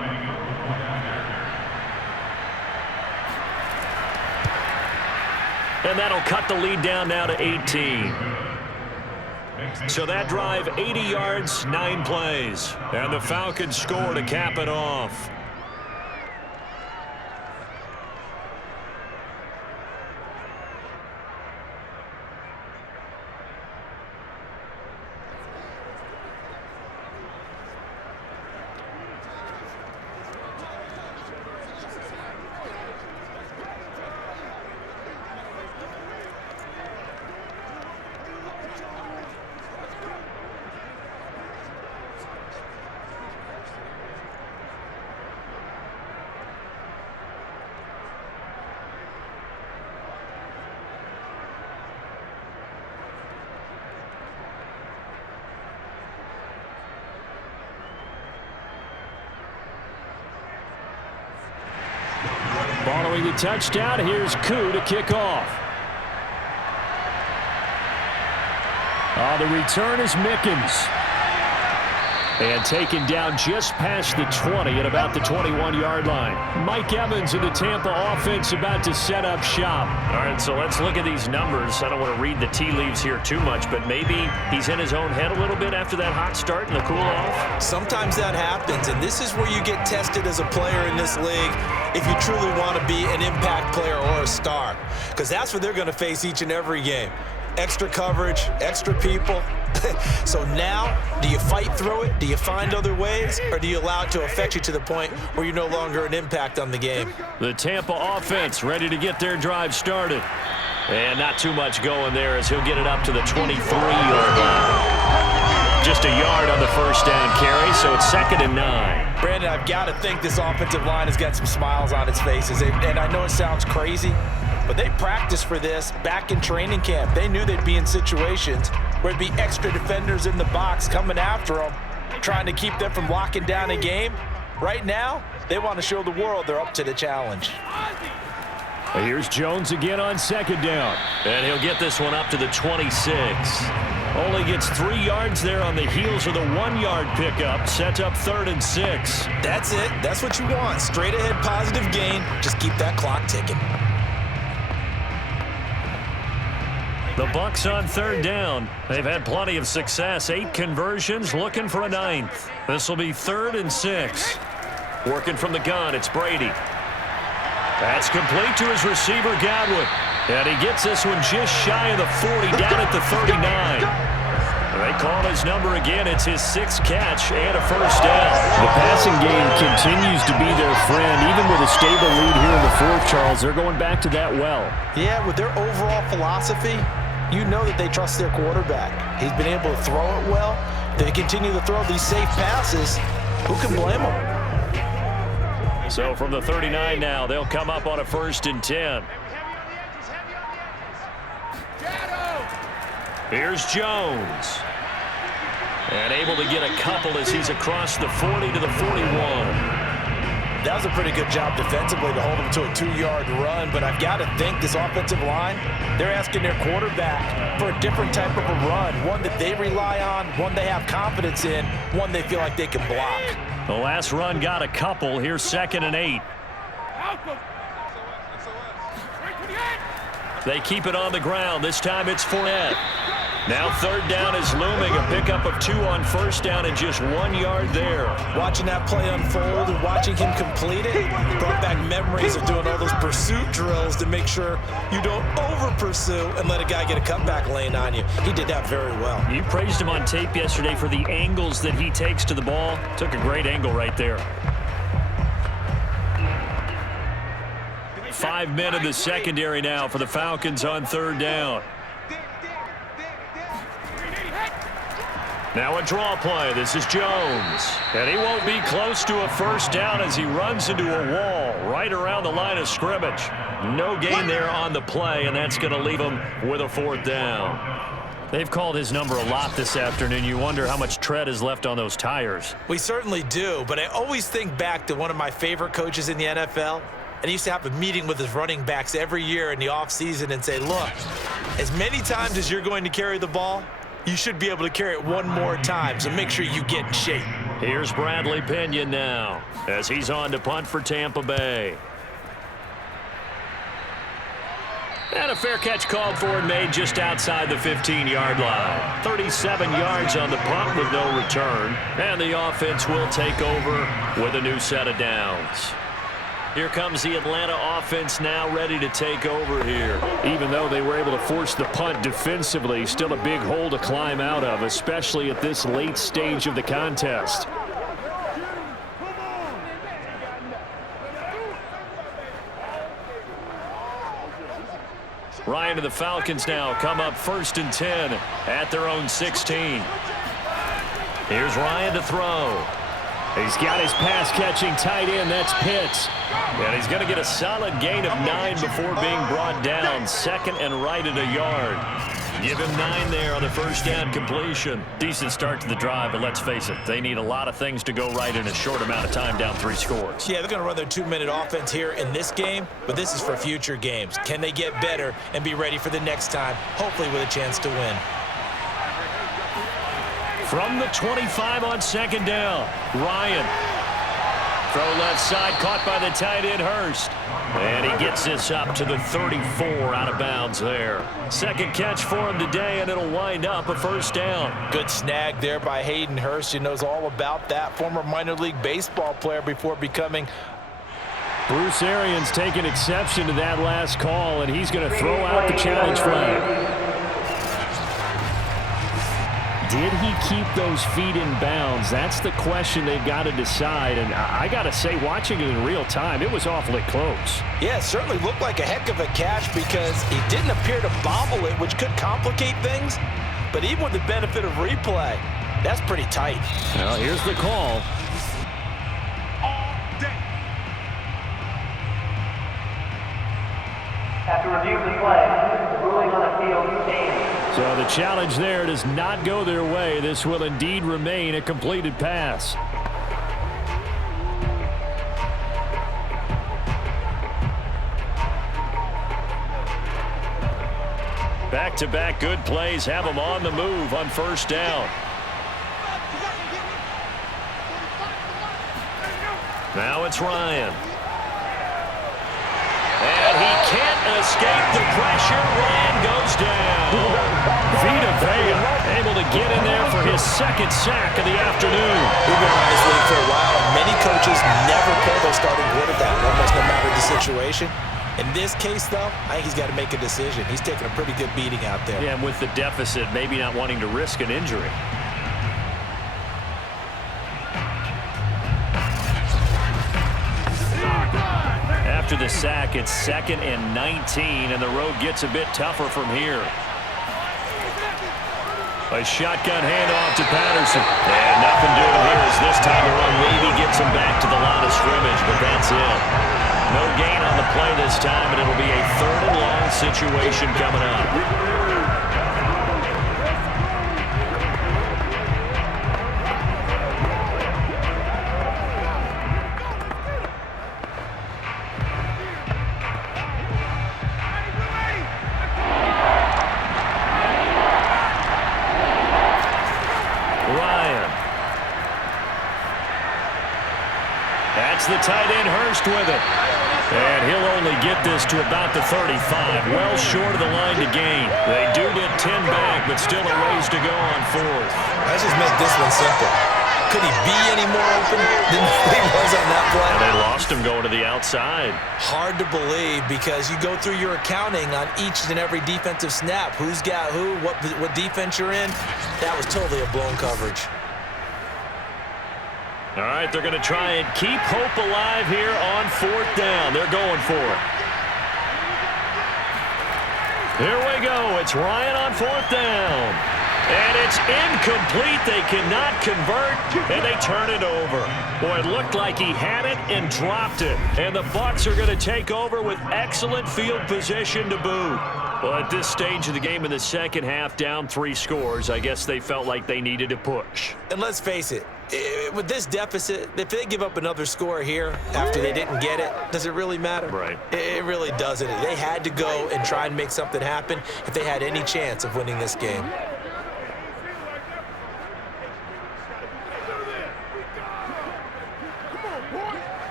And that'll cut the lead down now to 18. So that drive, 80 yards, 9 plays. And the Falcons score to cap it off. Following the touchdown, here's Coup to kick off. The return is Mickens. And taken down just past the 20 at about the 21-yard line. Mike Evans of the Tampa offense about to set up shop. All right, so let's look at these numbers. I don't want to read the tea leaves here too much, but maybe he's in his own head a little bit after that hot start and the cool-off. Sometimes that happens, and this is where you get tested as a player in this league if you truly want to be an impact player or a star, because that's what they're going to face each and every game. Extra coverage, extra people. So now, do you fight through it? Do you find other ways? Or do you allow it to affect you to the point where you're no longer an impact on the game? The Tampa offense ready to get their drive started. And not too much going there as he'll get it up to the 23-yard line. Just a yard on the first down carry, so it's 2nd and 9. Brandon, I've got to think this offensive line has got some smiles on its faces. And I know it sounds crazy, but they practiced for this back in training camp. They knew they'd be in situations where there'd be extra defenders in the box coming after them, trying to keep them from locking down a game. Right now, they want to show the world they're up to the challenge. Here's Jones again on 2nd down. And he'll get this one up to the 26. Only gets 3 yards there on the heels of the 1-yard pickup. Sets up 3rd and 6. That's it. That's what you want. Straight ahead positive gain. Just keep that clock ticking. The Bucs on 3rd down. They've had plenty of success. 8 conversions, looking for a 9th. This will be 3rd and 6. Working from the gun, it's Brady. That's complete to his receiver, Godwin. And he gets this one just shy of the 40, down at the 39. They call his number again. It's his 6th catch and a first down. The passing game continues to be their friend. Even with a stable lead here in the 4th, Charles, they're going back to that well. Yeah, with their overall philosophy, you know that they trust their quarterback. He's been able to throw it well. They continue to throw these safe passes. Who can blame them? So from the 39 now, they'll come up on a 1st and 10. Here's Jones. And able to get a couple as he's across the 40 to the 41. That was a pretty good job defensively to hold him to a 2-yard run, but I've got to think this offensive line, they're asking their quarterback for a different type of a run, one that they rely on, one they have confidence in, one they feel like they can block. The last run got a couple. Here's 2nd and 8. They keep it on the ground. This time it's Fournette. Now 3rd down is looming. A pickup of 2 on 1st down and just 1 yard there. Watching that play unfold and watching him complete it brought back memories of doing all those pursuit drills to make sure you don't over-pursue and let a guy get a cutback lane on you. He did that very well. You praised him on tape yesterday for the angles that he takes to the ball. Took a great angle right there. 5 men in the secondary now for the Falcons on 3rd down. Now a draw play. This is Jones. And he won't be close to a 1st down as he runs into a wall right around the line of scrimmage. No gain there on the play, and that's going to leave him with a 4th down. They've called his number a lot this afternoon. You wonder how much tread is left on those tires. We certainly do, but I always think back to one of my favorite coaches in the NFL, and he used to have a meeting with his running backs every year in the offseason and say, look, as many times as you're going to carry the ball, you should be able to carry it one more time, so make sure you get in shape. Here's Bradley Pinion now as he's on to punt for Tampa Bay. And a fair catch called for and made just outside the 15-yard line. 37 yards on the punt with no return. And the offense will take over with a new set of downs. Here comes the Atlanta offense now ready to take over here. Even though they were able to force the punt defensively, still a big hole to climb out of, especially at this late stage of the contest. Ryan to the Falcons now come up 1st and 10 at their own 16. Here's Ryan to throw. He's got his pass-catching tight end. That's Pitts. And he's going to get a solid gain of 9 before being brought down. 2nd and right at a yard. Give him 9 there on the first down completion. Decent start to the drive, but let's face it, they need a lot of things to go right in a short amount of time, down 3 scores. Yeah, they're going to run their 2-minute offense here in this game, but this is for future games. Can they get better and be ready for the next time, hopefully with a chance to win? From the 25 on 2nd down, Ryan. Throw left side, caught by the tight end Hurst. And he gets this up to the 34, out of bounds there. 2nd catch for him today, and it'll wind up a 1st down. Good snag there by Hayden Hurst. He knows all about that. Former minor league baseball player before becoming. Bruce Arians taking exception to that last call, and he's going to throw out the challenge flag. Did he keep those feet in bounds? That's the question they've got to decide. And I got to say, watching it in real time, it was awfully close. Yeah, it certainly looked like a heck of a catch because he didn't appear to bobble it, which could complicate things. But even with the benefit of replay, that's pretty tight. Well, here's the call. After review of the play, ruling on the field stands. So the challenge there does not go their way. This will indeed remain a completed pass. Back-to-back good plays have them on the move on 1st down. Now it's Ryan. And he can't escape the pressure. Ryan goes down. Vita Vea able to get in there for his 2nd sack of the afternoon. We've been around this league for a while. Many coaches never pull their starting quarterback, almost no matter the situation. In this case, though, I think he's got to make a decision. He's taking a pretty good beating out there. Yeah, and with the deficit, maybe not wanting to risk an injury. After the sack, it's 2nd and 19, and the road gets a bit tougher from here. A shotgun handoff to Patterson. And nothing doing here as this time the run maybe gets him back to the line of scrimmage, but that's it. No gain on the play this time, and it'll be a 3rd and long situation coming up. The tight end Hurst with it. And he'll only get this to about the 35. Well short of the line to gain. They do get 10 back, but still a ways to go on 4th. Let's just make this one simple. Could he be any more open than he was on that play? And they lost him going to the outside. Hard to believe because you go through your accounting on each and every defensive snap. Who's got who, what defense you're in. That was totally a blown coverage. All right, they're going to try and keep hope alive here on 4th down. They're going for it. Here we go. It's Ryan on 4th down. And it's incomplete. They cannot convert, and they turn it over. Boy, it looked like he had it and dropped it. And the Bucs are going to take over with excellent field position to boot. Well, at this stage of the game in the second half, down 3 scores, I guess they felt like they needed to push. And let's face it, with this deficit, if they give up another score here after they didn't get it, does it really matter? Right. It really doesn't. They had to go and try and make something happen if they had any chance of winning this game.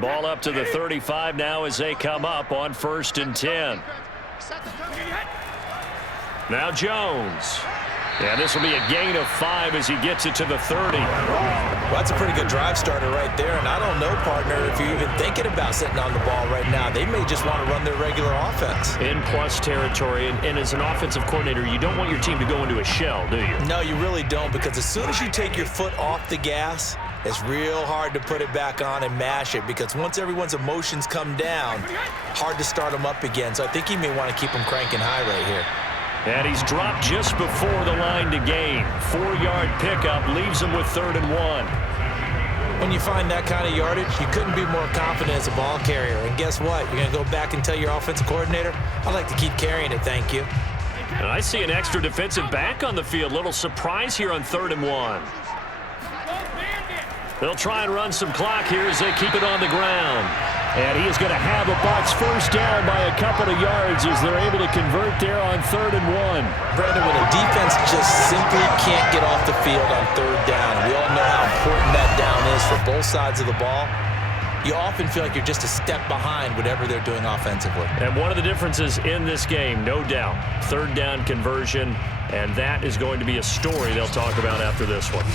Ball up to the 35 now as they come up on 1st and 10. Now Jones. And this will be a gain of 5 as he gets it to the 30. Well, that's a pretty good drive starter right there. And I don't know, partner, if you're even thinking about sitting on the ball right now. They may just want to run their regular offense. In plus territory. And as an offensive coordinator, you don't want your team to go into a shell, do you? No, you really don't, because as soon as you take your foot off the gas, it's real hard to put it back on and mash it, because once everyone's emotions come down, hard to start them up again. So I think he may want to keep them cranking high right here. And he's dropped just before the line to gain. 4-yard pickup leaves him with 3rd and 1. When you find that kind of yardage, you couldn't be more confident as a ball carrier. And guess what? You're going to go back and tell your offensive coordinator, I'd like to keep carrying it, thank you. And I see an extra defensive back on the field. Little surprise here on 3rd and 1. They'll try and run some clock here as they keep it on the ground. And he is going to have a Bucs first down by a couple of yards as they're able to convert there on 3rd and 1. Brandon, when a defense just simply can't get off the field on 3rd down, we all know how important that down is for both sides of the ball. You often feel like you're just a step behind whatever they're doing offensively. And one of the differences in this game, no doubt, 3rd down conversion, and that is going to be a story they'll talk about after this one.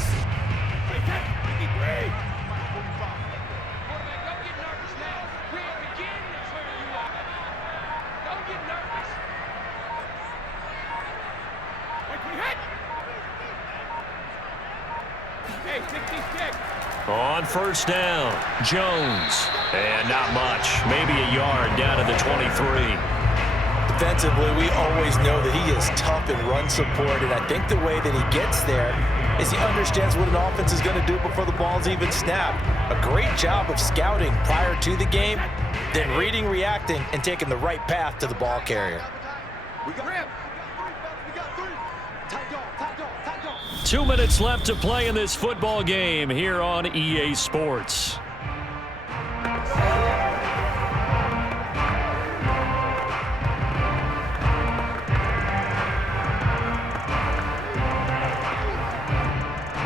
On 1st down, Jones. And not much. Maybe a yard down to the 23. Defensively, we always know that he is tough in run support, and I think the way that he gets there is he understands what an offense is going to do before the ball's even snapped. A great job of scouting prior to the game, then reading, reacting, and taking the right path to the ball carrier. We got 3. 2 minutes left to play in this football game here on EA Sports.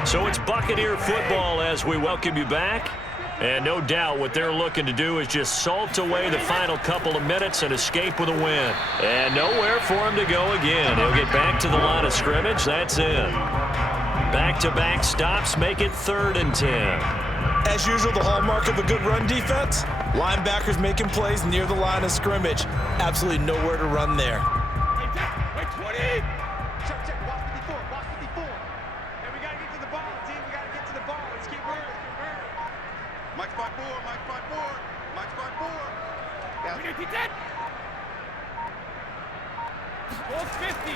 So it's Buccaneer football as we welcome you back. And no doubt what they're looking to do is just salt away the final couple of minutes and escape with a win. And nowhere for him to go again. He'll get back to the line of scrimmage. That's in. Back-to-back stops make it 3rd and 10. As usual, the hallmark of a good run defense, linebackers making plays near the line of scrimmage. Absolutely nowhere to run there. Wait, 20! Check, watch 54, watch 54. And we got to get to the ball, team. We got to get to the ball. Let's keep moving. Mike's 5-4, Mike's 5-4, Mike's 5-4. Yeah. We need to get that. Ball 50.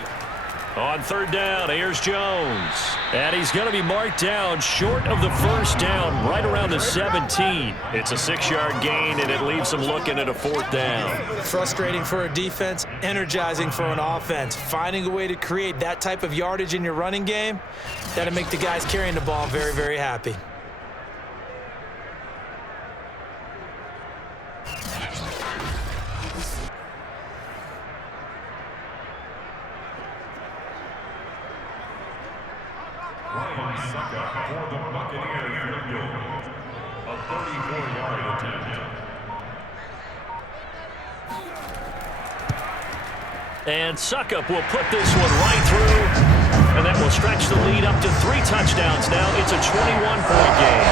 On 3rd down, here's Jones. And he's going to be marked down short of the 1st down, right around the 17. It's a 6-yard gain, and it leaves them looking at a 4th down. Frustrating for a defense, energizing for an offense. Finding a way to create that type of yardage in your running game, that'll make the guys carrying the ball very, very happy. For the Buccaneer field goal, a 34-yard attempt. And Suckup will put this one right through, and that will stretch the lead up to 3 touchdowns now. It's a 21-point game.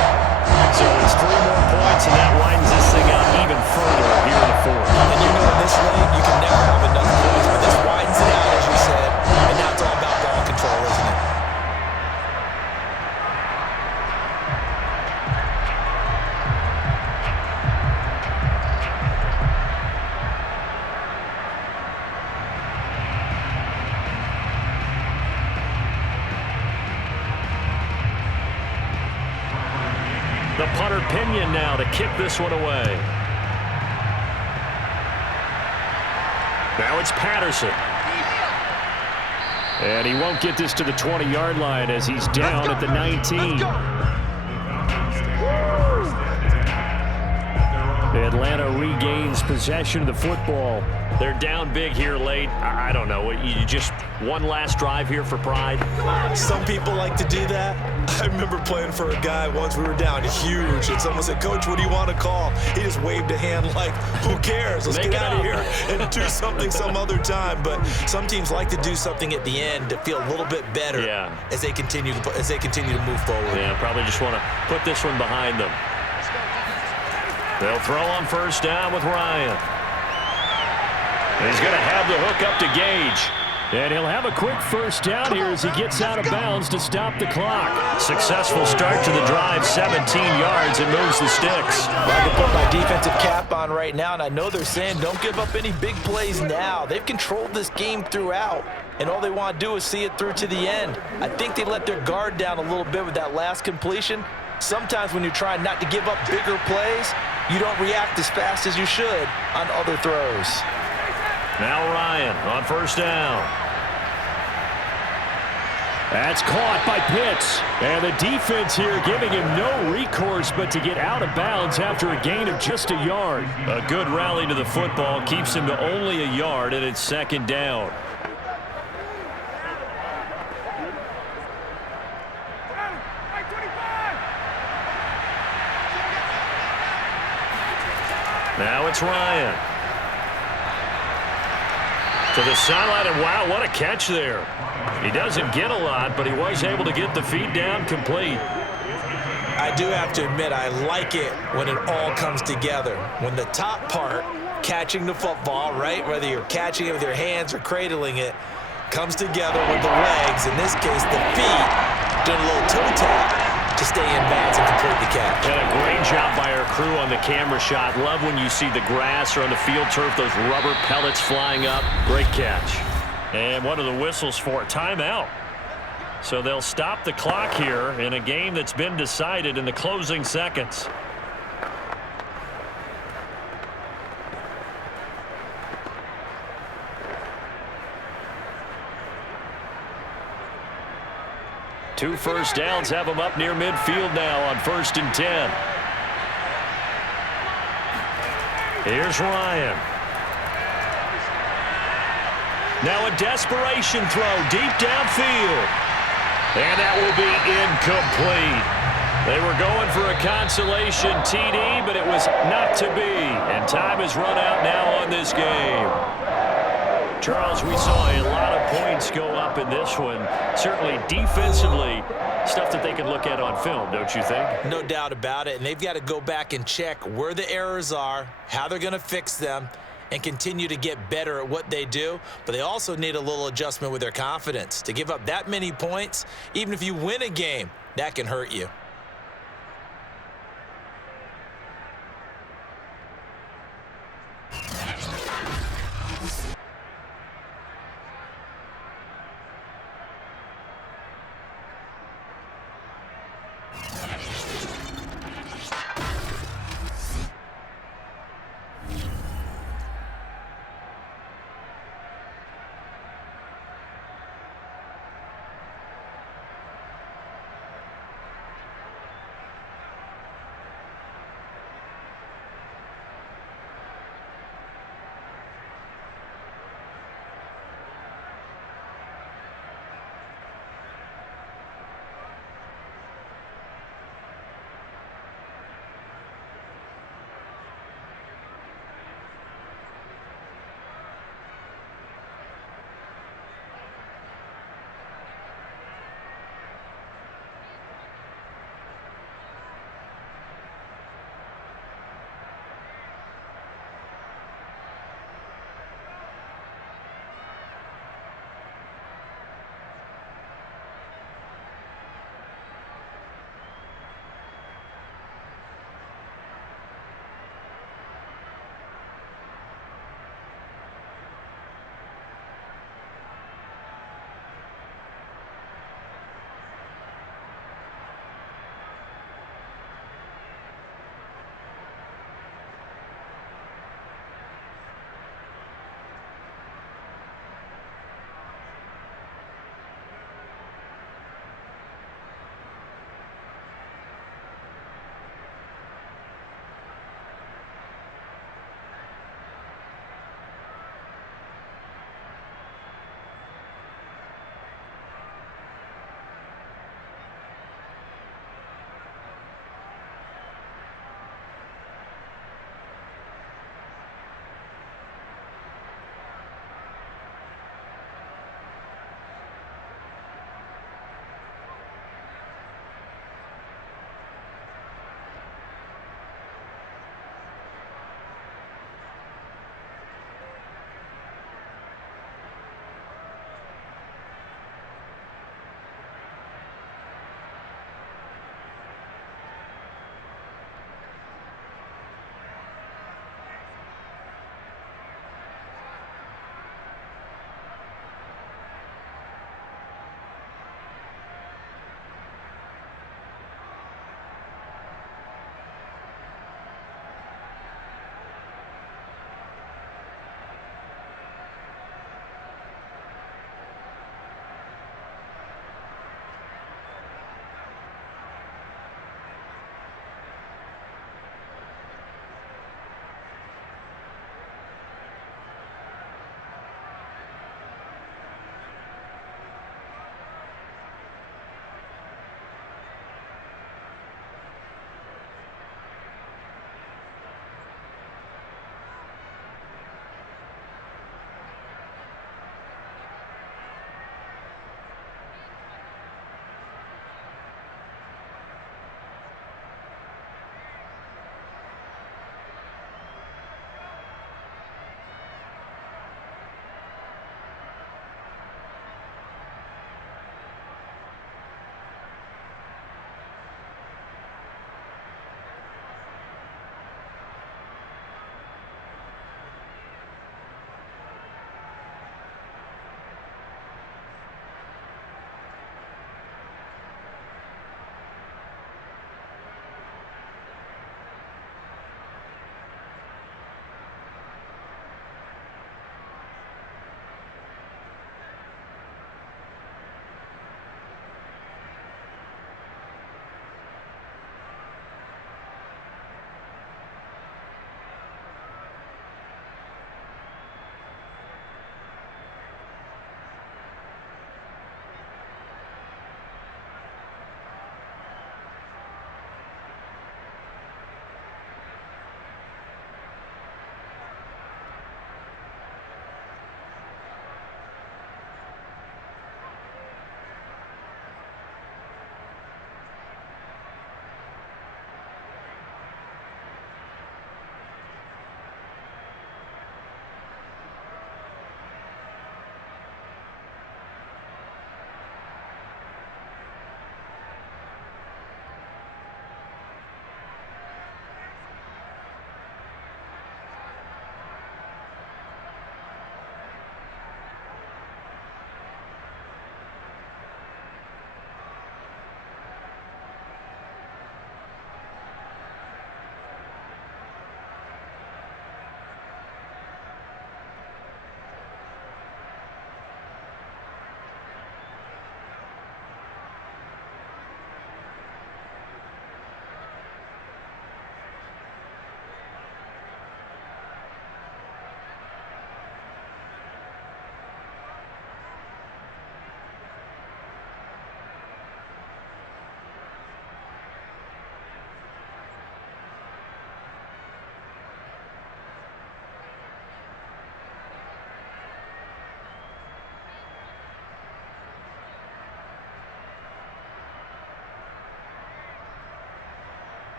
So it's 3 more points, and that widens this thing out even further here in the 4th. And you know in this league, you can never have enough points, but this widens it out, as you said, and now it's all about ball control, isn't it? The punter Pinion now to kick this one away. Now it's Patterson. And he won't get this to the 20-yard line as he's down at the 19. Atlanta regains possession of the football. They're down big here late. I don't know. You just one last drive here for pride? Some people like to do that. I remember playing for a guy once. We were down huge, and someone said, "Coach, what do you want to call?" He just waved a hand like, "Who cares? Let's get out of here and do something some other time." But some teams like to do something at the end to feel a little bit better as they continue to move forward. Yeah, probably just want to put this one behind them. They'll throw on first down with Ryan. He's going to have the hook up to Gage. And he'll have a quick first down here as he gets out of bounds to stop the clock. Successful start to the drive, 17 yards, and moves the sticks. I can put my defensive cap on right now, and I know they're saying don't give up any big plays now. They've controlled this game throughout, and all they want to do is see it through to the end. I think they let their guard down a little bit with that last completion. Sometimes when you're trying not to give up bigger plays, you don't react as fast as you should on other throws. Now Ryan on first down. That's caught by Pitts. And the defense here giving him no recourse but to get out of bounds after a gain of just a yard. A good rally to the football keeps him to only a yard, and it's second down. Now it's Ryan. To the sideline, and wow, what a catch there. He doesn't get a lot, but he was able to get the feet down complete. I do have to admit, I like it when it all comes together. When the top part, catching the football, right, whether you're catching it with your hands or cradling it, comes together with the legs, in this case the feet, doing a little toe tap to stay in bounds and complete the catch. And a great job by our crew on the camera shot. Love when you see the grass or on the field turf, those rubber pellets flying up. Great catch. And one of the whistles for a timeout. So they'll stop the clock here in a game that's been decided in the closing seconds. Two first downs have them up near midfield now on 1st and 10. Here's Ryan. Now a desperation throw deep downfield. And that will be incomplete. They were going for a consolation TD, but it was not to be. And time has run out now on this game. Charles, we saw a lot of points go up in this one. Certainly defensively, stuff that they can look at on film, don't you think? No doubt about it. And they've got to go back and check where the errors are, how they're going to fix them, and continue to get better at what they do. But they also need a little adjustment with their confidence. To give up that many points, even if you win a game, that can hurt you.